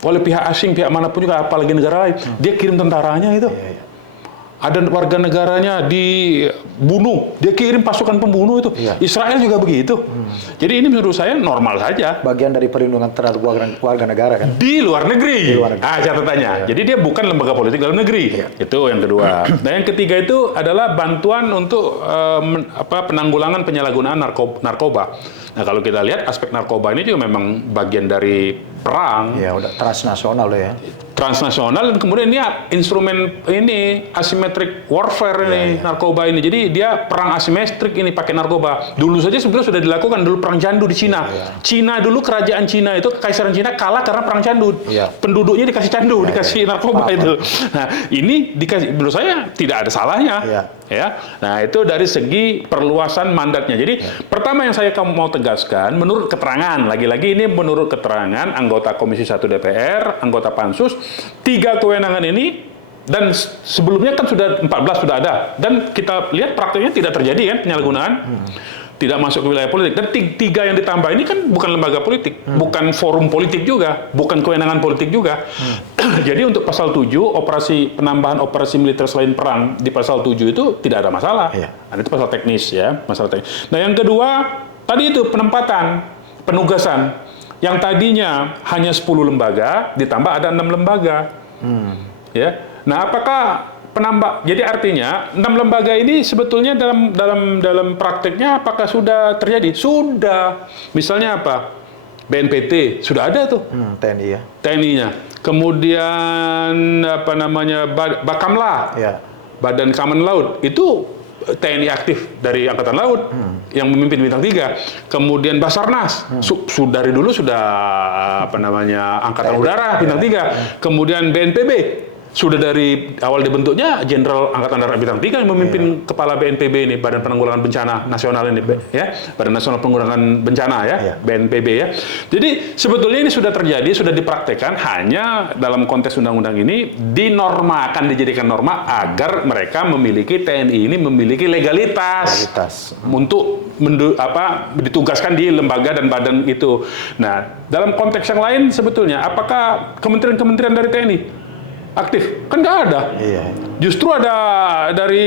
oleh pihak asing, pihak manapun juga, apalagi negara lain, dia kirim tentaranya itu. Ada warga negaranya dibunuh, dia kirim pasukan pembunuh itu. Israel juga begitu. Jadi ini menurut saya normal saja. Bagian dari perlindungan terhadap warga negara kan? Di luar negeri. Catatannya. Jadi dia bukan lembaga politik dalam negeri. Itu yang kedua. Nah, yang ketiga itu adalah bantuan untuk penanggulangan penyalahgunaan narkoba. Nah, kalau kita lihat aspek narkoba ini juga memang bagian dari perang. Ya, udah transnasional ya. transnasional, dan kemudian ini instrumen ini asymmetric warfare ini, narkoba ini. Jadi dia perang asimetrik ini pakai narkoba. Dulu saja sebenarnya sudah dilakukan dulu perang candu di Cina. Cina dulu, kerajaan Cina itu, kekaisaran Cina kalah karena perang candu. Penduduknya dikasih candu, dikasih narkoba itu. Nah, ini dikasih, menurut saya tidak ada salahnya. Ya, nah itu dari segi perluasan mandatnya. Jadi pertama yang saya mau tegaskan, menurut keterangan, lagi-lagi ini menurut keterangan anggota Komisi 1 DPR, anggota Pansus, 3 kewenangan ini, dan sebelumnya kan sudah 14 sudah ada, dan kita lihat praktiknya tidak terjadi kan penyalahgunaan. Tidak masuk ke wilayah politik. Dan 3 yang ditambah ini kan bukan lembaga politik, bukan forum politik juga, bukan kewenangan politik juga. Jadi untuk pasal 7, penambahan operasi militer selain perang di pasal 7 itu tidak ada masalah. Nah, itu pasal teknis ya, masalah teknis. Nah, yang kedua, tadi itu penempatan, penugasan. Yang tadinya hanya 10 lembaga, ditambah ada 6 lembaga. Ya. Nah, apakah jadi artinya 6 lembaga ini sebetulnya dalam prakteknya apakah sudah terjadi? Sudah. Misalnya apa? BNPT sudah ada tuh. TNI ya. TNI-nya. Kemudian apa namanya? Bakamla. Badan Keamanan Laut itu TNI aktif dari Angkatan Laut yang memimpin bintang 3. Kemudian Basarnas dari dulu sudah apa namanya? Angkatan Udara bintang 3. Kemudian BNPB sudah dari awal dibentuknya Jenderal Angkatan Darat bintang 3 yang memimpin kepala BNPB ini, Badan Penanggulangan Bencana Nasional ini, ya, Badan Nasional Penanggulangan Bencana ya, BNPB ya. Jadi sebetulnya ini sudah terjadi, sudah dipraktekkan, hanya dalam konteks undang-undang ini dinormakan, dijadikan norma agar mereka memiliki, TNI ini memiliki legalitas. Untuk ditugaskan di lembaga dan badan itu. Nah, dalam konteks yang lain sebetulnya apakah kementerian-kementerian dari TNI aktif? Kan nggak ada. Justru ada dari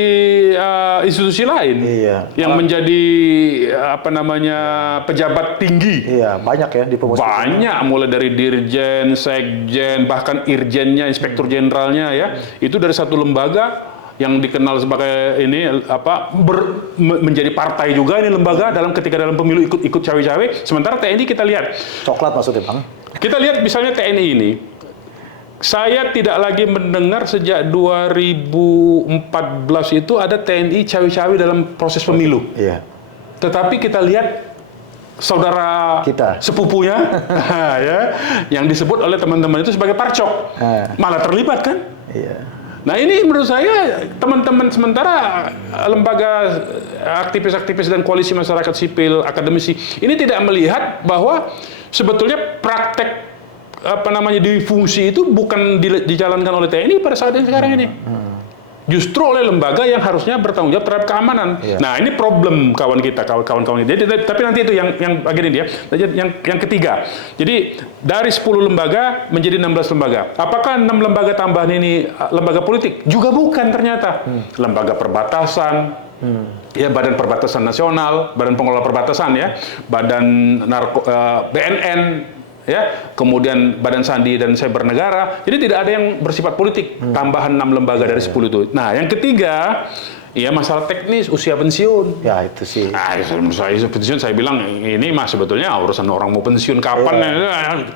institusi lain yang menjadi apa namanya pejabat tinggi. Banyak ya di posisi. Banyak, mulai dari dirjen, sekjen, bahkan irjennya, inspektur jenderalnya ya. Itu dari satu lembaga yang dikenal sebagai ini menjadi partai juga ini lembaga ketika dalam pemilu ikut cawe-cawe. Sementara TNI kita lihat coklat maksudnya, Bang. Kita lihat misalnya TNI ini. Saya tidak lagi mendengar sejak 2014 itu ada TNI cawe-cawe dalam proses pemilu. Tetapi kita lihat saudara sepupunya ya, yang disebut oleh teman-teman itu sebagai parcok, malah terlibat kan? Nah, ini menurut saya teman-teman, sementara lembaga aktivis-aktivis dan koalisi masyarakat sipil, akademisi ini tidak melihat bahwa sebetulnya praktek di fungsi itu bukan dijalankan oleh TNI pada saat yang sekarang ini. Justru oleh lembaga yang harusnya bertanggung jawab terhadap keamanan. Nah, ini problem kawan kita. Jadi tapi nanti itu yang bagian ini ya. Yang ketiga. Jadi dari 10 lembaga menjadi 16 lembaga. Apakah 6 lembaga tambahan ini lembaga politik? Juga bukan ternyata. Lembaga perbatasan, ya, Badan Perbatasan Nasional, Badan Pengelola Perbatasan ya, BNN ya, kemudian Badan Sandi dan Cyber Negara. Jadi tidak ada yang bersifat politik, tambahan 6 lembaga dari 10 itu. Nah, yang ketiga, ya masalah teknis usia pensiun. Ya itu sih. Nah, pensiun saya bilang ini mah sebetulnya urusan orang mau pensiun kapan.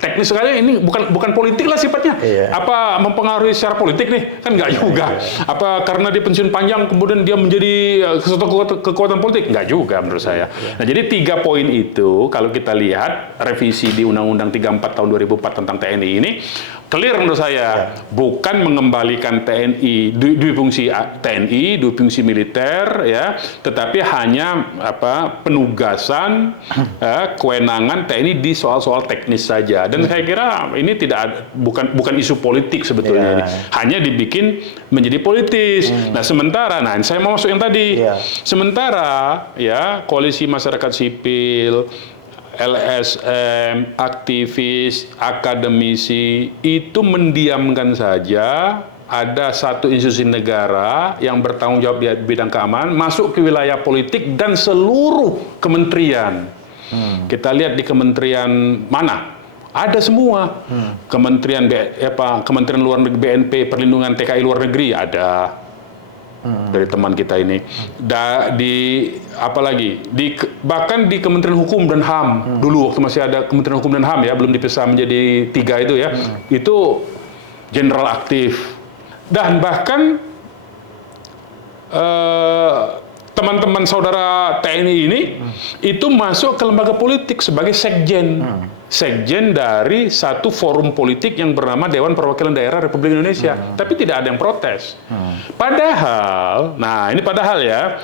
Teknis sekali ini bukan politik lah sifatnya. Apa mempengaruhi secara politik nih? Kan nggak juga. Apa karena dia pensiun panjang kemudian dia menjadi sesuatu kekuatan politik? Nggak juga menurut saya. Nah, jadi 3 poin itu kalau kita lihat revisi di Undang-Undang 34 tahun 2004 tentang TNI ini clear menurut saya, bukan mengembalikan TNI dua fungsi TNI, dua fungsi militer ya, tetapi hanya penugasan kewenangan TNI di soal-soal teknis saja. Dan saya kira ini bukan isu politik sebetulnya ini, hanya dibikin menjadi politis. Nah, sementara saya mau masuk yang tadi. Sementara ya koalisi masyarakat sipil, LSM, aktivis, akademisi itu mendiamkan saja ada satu institusi negara yang bertanggung jawab di bidang keamanan masuk ke wilayah politik dan seluruh kementerian. Kita lihat di kementerian mana? Ada semua. Kementerian Luar Negeri, BNP, Perlindungan TKI Luar Negeri ada. Dari teman kita ini, bahkan di Kementerian Hukum dan HAM dulu waktu masih ada Kementerian Hukum dan HAM ya, belum dipisah menjadi 3 itu ya, itu jenderal aktif. Dan bahkan teman-teman saudara TNI ini itu masuk ke lembaga politik sebagai sekjen. Sekjen dari satu forum politik yang bernama Dewan Perwakilan Daerah Republik Indonesia. Tapi tidak ada yang protes. Padahal, nah ini padahal ya,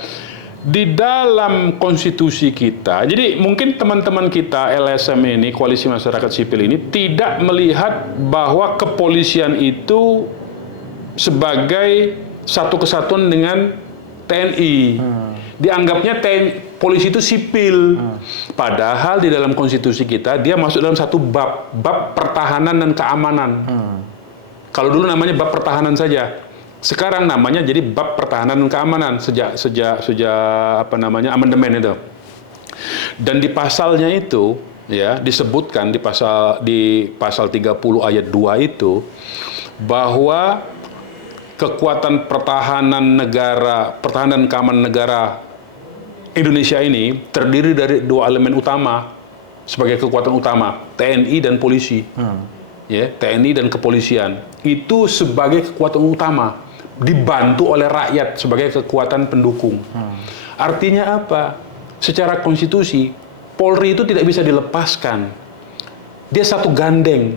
di dalam konstitusi kita, jadi mungkin teman-teman kita LSM ini, Koalisi Masyarakat Sipil ini, tidak melihat bahwa kepolisian itu sebagai satu kesatuan dengan TNI. Dianggapnya polisi itu sipil. Padahal di dalam konstitusi kita, dia masuk dalam satu bab pertahanan dan keamanan. Kalau dulu namanya bab pertahanan saja. Sekarang namanya jadi bab pertahanan dan keamanan sejak apa namanya amandemen itu. Dan di pasalnya itu ya disebutkan di pasal 30 ayat 2 itu bahwa kekuatan pertahanan dan keamanan negara Indonesia ini terdiri dari dua elemen utama sebagai kekuatan utama, TNI dan polisi. Ya, TNI dan kepolisian itu sebagai kekuatan utama, dibantu oleh rakyat sebagai kekuatan pendukung. Artinya apa? Secara konstitusi, Polri itu tidak bisa dilepaskan. Dia satu gandeng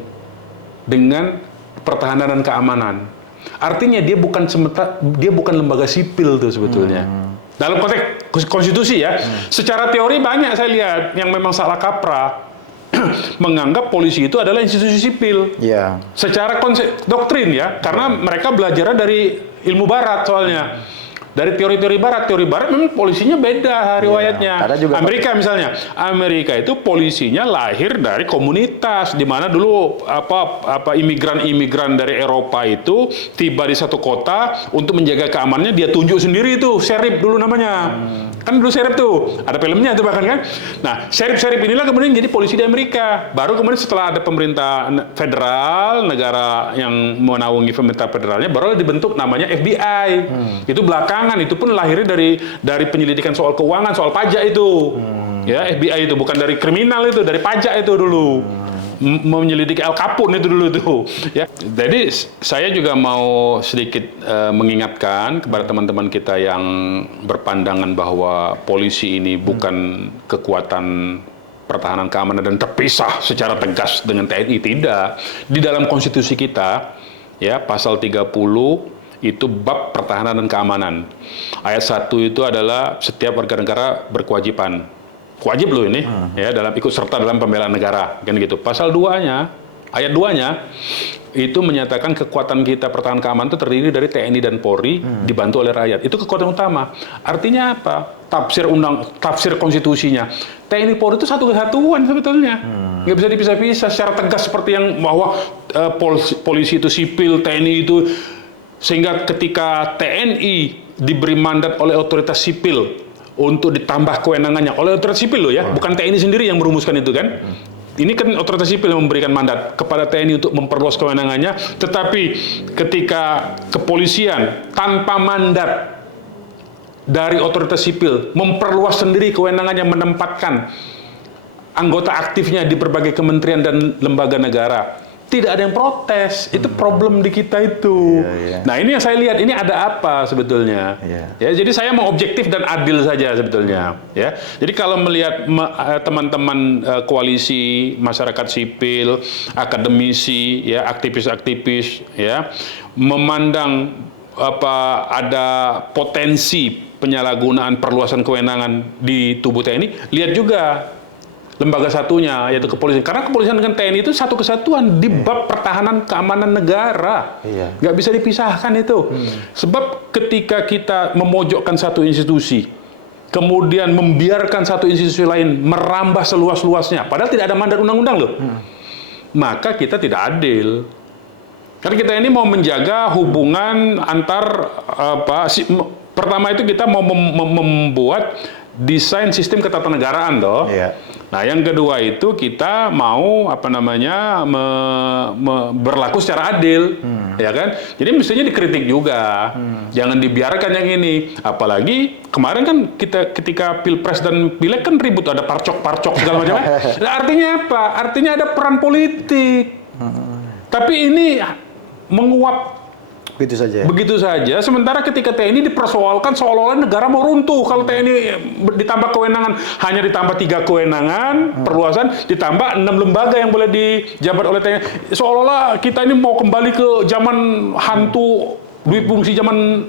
dengan pertahanan dan keamanan. Artinya dia bukan lembaga sipil tuh sebetulnya. Dalam konteks konstitusi ya, secara teori banyak saya lihat yang memang salah kaprah menganggap polisi itu adalah institusi sipil. Yeah. Secara doktrin ya, karena mereka belajarnya dari ilmu barat soalnya. Dari teori-teori barat memang polisinya beda riwayatnya. Amerika misalnya, Amerika itu polisinya lahir dari komunitas di mana dulu imigran-imigran dari Eropa itu tiba di satu kota untuk menjaga keamanannya, dia tunjuk sendiri itu sheriff dulu namanya. Kan dulu sheriff tuh, ada filmnya tuh bahkan kan. Nah, sheriff inilah kemudian jadi polisi di Amerika. Baru kemudian setelah ada pemerintah federal, negara yang menaungi pemerintah federalnya, baru dibentuk namanya FBI. Itu belakangan, itu pun lahirnya dari penyelidikan soal keuangan, soal pajak itu. Ya, FBI itu bukan dari kriminal itu, dari pajak itu dulu. Menyelidiki Al Capone itu dulu tuh. Ya. Jadi saya juga mau sedikit mengingatkan kepada teman-teman kita yang berpandangan bahwa polisi ini bukan kekuatan pertahanan keamanan dan terpisah secara tegas dengan TNI. Tidak. Di dalam konstitusi kita, ya pasal 30 itu bab pertahanan dan keamanan. Ayat 1 itu adalah setiap warga negara berkewajiban. Wajib loh ini, ya dalam ikut serta dalam pembelaan negara, kan gitu. Pasal 2-nya, ayat 2-nya itu menyatakan kekuatan kita pertahanan keamanan itu terdiri dari TNI dan Polri dibantu oleh rakyat. Itu kekuatan utama. Artinya apa? Tafsir konstitusinya. TNI Polri itu satu kesatuan sebetulnya. Nggak bisa dipisah-pisah secara tegas seperti yang bahwa polisi itu sipil, TNI itu, sehingga ketika TNI diberi mandat oleh otoritas sipil untuk ditambah kewenangannya oleh otoritas sipil loh ya, bukan TNI sendiri yang merumuskan itu kan. Ini kan otoritas sipil yang memberikan mandat kepada TNI untuk memperluas kewenangannya, tetapi ketika kepolisian tanpa mandat dari otoritas sipil memperluas sendiri kewenangannya, menempatkan anggota aktifnya di berbagai kementerian dan lembaga negara, tidak ada yang protes. Itu problem di kita itu. Nah, ini yang saya lihat, ini ada apa sebetulnya? Ya, jadi saya mau objektif dan adil saja sebetulnya. Ya, jadi kalau melihat teman-teman koalisi masyarakat sipil, akademisi, ya aktivis-aktivis, ya memandang ada potensi penyalahgunaan perluasan kewenangan di tubuh TNI, lihat juga lembaga satunya, yaitu kepolisian. Karena kepolisian dengan TNI itu satu kesatuan di bab pertahanan keamanan negara. Nggak bisa dipisahkan itu. Sebab ketika kita memojokkan satu institusi, kemudian membiarkan satu institusi lain merambah seluas-luasnya, padahal tidak ada mandat undang-undang loh, maka kita tidak adil. Karena kita ini mau menjaga hubungan antar pertama itu kita mau membuat desain sistem ketatanegaraan toh. Nah, yang kedua itu kita mau berlaku secara adil, ya kan? Jadi mestinya dikritik juga, jangan dibiarkan yang ini. Apalagi kemarin kan kita ketika pilpres dan pileg kan ribut, ada parcok-parcok segala macam. Nah, artinya apa? Artinya ada peran politik. Tapi ini menguap Begitu saja. begitu saja. Sementara ketika TNI dipersoalkan seolah-olah negara mau runtuh. Kalau TNI ditambah kewenangan, hanya ditambah 3 kewenangan, perluasan, ditambah 6 lembaga yang boleh dijabat oleh TNI. Seolah-olah kita ini mau kembali ke zaman hantu dui fungsi zaman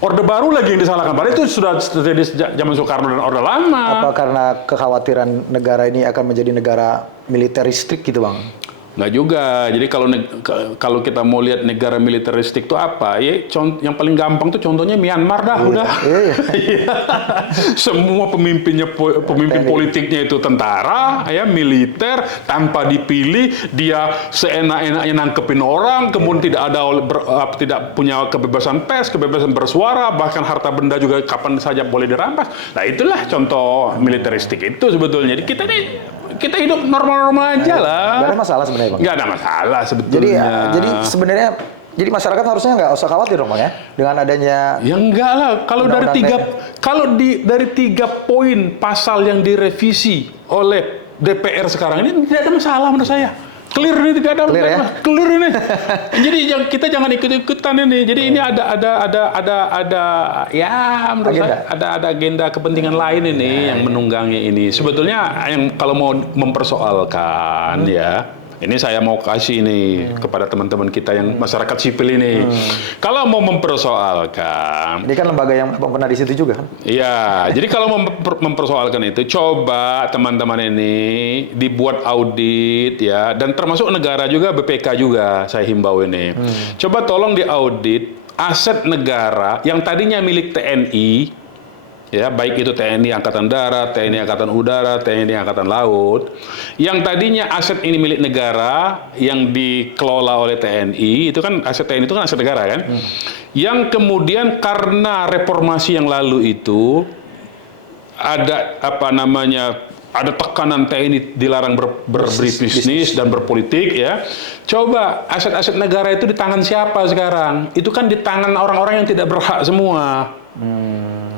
Orde Baru lagi yang disalahkan. Padahal itu sudah terjadi sejak zaman Soekarno dan Orde Lama. Apa karena kekhawatiran negara ini akan menjadi negara militeristik gitu, Bang? Nggak juga. Jadi kalau kita mau lihat negara militeristik itu apa? Ya, yang paling gampang tuh contohnya Myanmar dah, udah. Semua pemimpin politiknya itu tentara, ya militer, tanpa dipilih, dia seenak-enaknya nangkepin orang, kemudian tidak punya kebebasan pers, kebebasan bersuara, bahkan harta benda juga kapan saja boleh dirampas. Nah itulah contoh militeristik itu sebetulnya. Jadi kita hidup normal-normal aja lah. Nggak ada masalah sebenarnya, Bang. Nggak ada masalah sebetulnya. Jadi sebenarnya masyarakat harusnya nggak usah khawatir dong, Bang, ya, dengan adanya. Ya enggak lah. Kalau dari tiga poin pasal yang direvisi oleh DPR sekarang ini tidak ada masalah menurut saya. Clear ini, tidak ada Clear, ya? Clear ini. Jadi kita jangan ikut-ikutan ini. Jadi ini ada ya menurut saya ada agenda kepentingan lain ini yang menunggangi ini. Sebetulnya yang kalau mau mempersoalkan ya, ini saya mau kasih nih kepada teman-teman kita yang masyarakat sipil ini. Kalau mau mempersoalkan, Ini kan lembaga yang Bang pernah di situ juga kan? iya, jadi kalau mempersoalkan itu, coba teman-teman ini dibuat audit ya, dan termasuk negara juga, BPK juga, saya himbau ini. Coba tolong diaudit aset negara yang tadinya milik TNI, ya baik itu TNI Angkatan Darat, TNI Angkatan Udara, TNI Angkatan Laut, yang tadinya aset ini milik negara yang dikelola oleh TNI, itu kan aset TNI itu kan aset negara kan, yang kemudian karena reformasi yang lalu itu ada ada tekanan TNI dilarang berbisnis dan berpolitik ya. Coba aset-aset negara itu di tangan siapa sekarang? Itu kan di tangan orang-orang yang tidak berhak semua.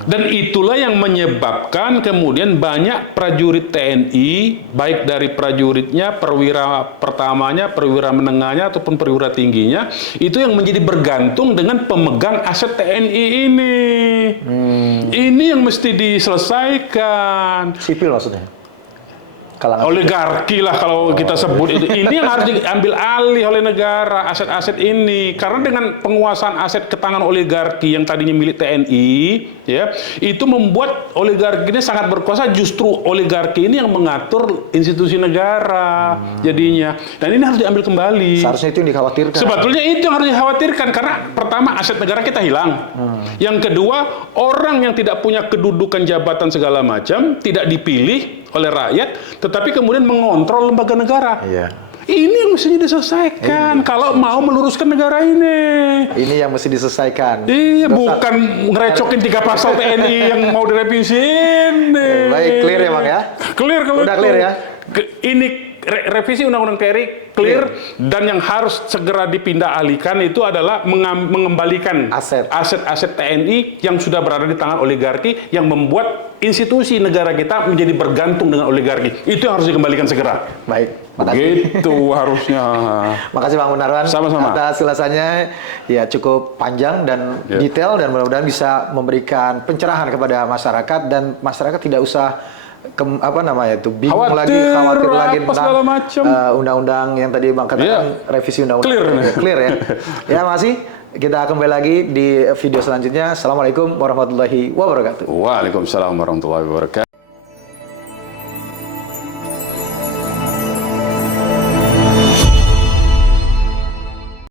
Dan itulah yang menyebabkan kemudian banyak prajurit TNI, baik dari prajuritnya, perwira pertamanya, perwira menengahnya, ataupun perwira tingginya, itu yang menjadi bergantung dengan pemegang aset TNI ini. Ini yang mesti diselesaikan. Sipil maksudnya? Oligarki lah kalau kita sebut itu. Ini yang harus diambil alih oleh negara, aset-aset ini. Karena dengan penguasaan aset ke tangan oligarki yang tadinya milik TNI, ya, itu membuat oligarki ini sangat berkuasa. Justru oligarki ini yang mengatur institusi negara jadinya. Dan ini harus diambil kembali. Seharusnya itu yang dikhawatirkan. Sebetulnya itu yang harus dikhawatirkan karena pertama aset negara kita hilang. Yang kedua, orang yang tidak punya kedudukan jabatan segala macam tidak dipilih oleh rakyat, tetapi kemudian mengontrol lembaga negara. Iya. Ini yang mestinya diselesaikan kalau mau meluruskan negara ini. Ini yang mesti diselesaikan. Iya, bukan ngerecokin 3 pasal TNI yang mau direvisiin. Baik, clear ya, Bang ya? Clear kalau Udah itu. clear ya? Ini revisi Undang-Undang TNI clear, dan yang harus segera dipindah alihkan itu adalah mengembalikan aset-aset TNI yang sudah berada di tangan oligarki yang membuat institusi negara kita menjadi bergantung dengan oligarki. Itu yang harus dikembalikan segera. Baik, makasih. Gitu harusnya. Makasih Bang Munarwan. Sama-sama. Atas ulasannya ya cukup panjang dan detail, dan mudah-mudahan bisa memberikan pencerahan kepada masyarakat, dan masyarakat tidak usah bingung khawatir lagi tentang undang-undang yang tadi Bang katakan, revisi undang-undang. Clear ya. Ya, masih kita kembali lagi di video selanjutnya. Assalamualaikum warahmatullahi wabarakatuh. Waalaikumsalam warahmatullahi wabarakatuh.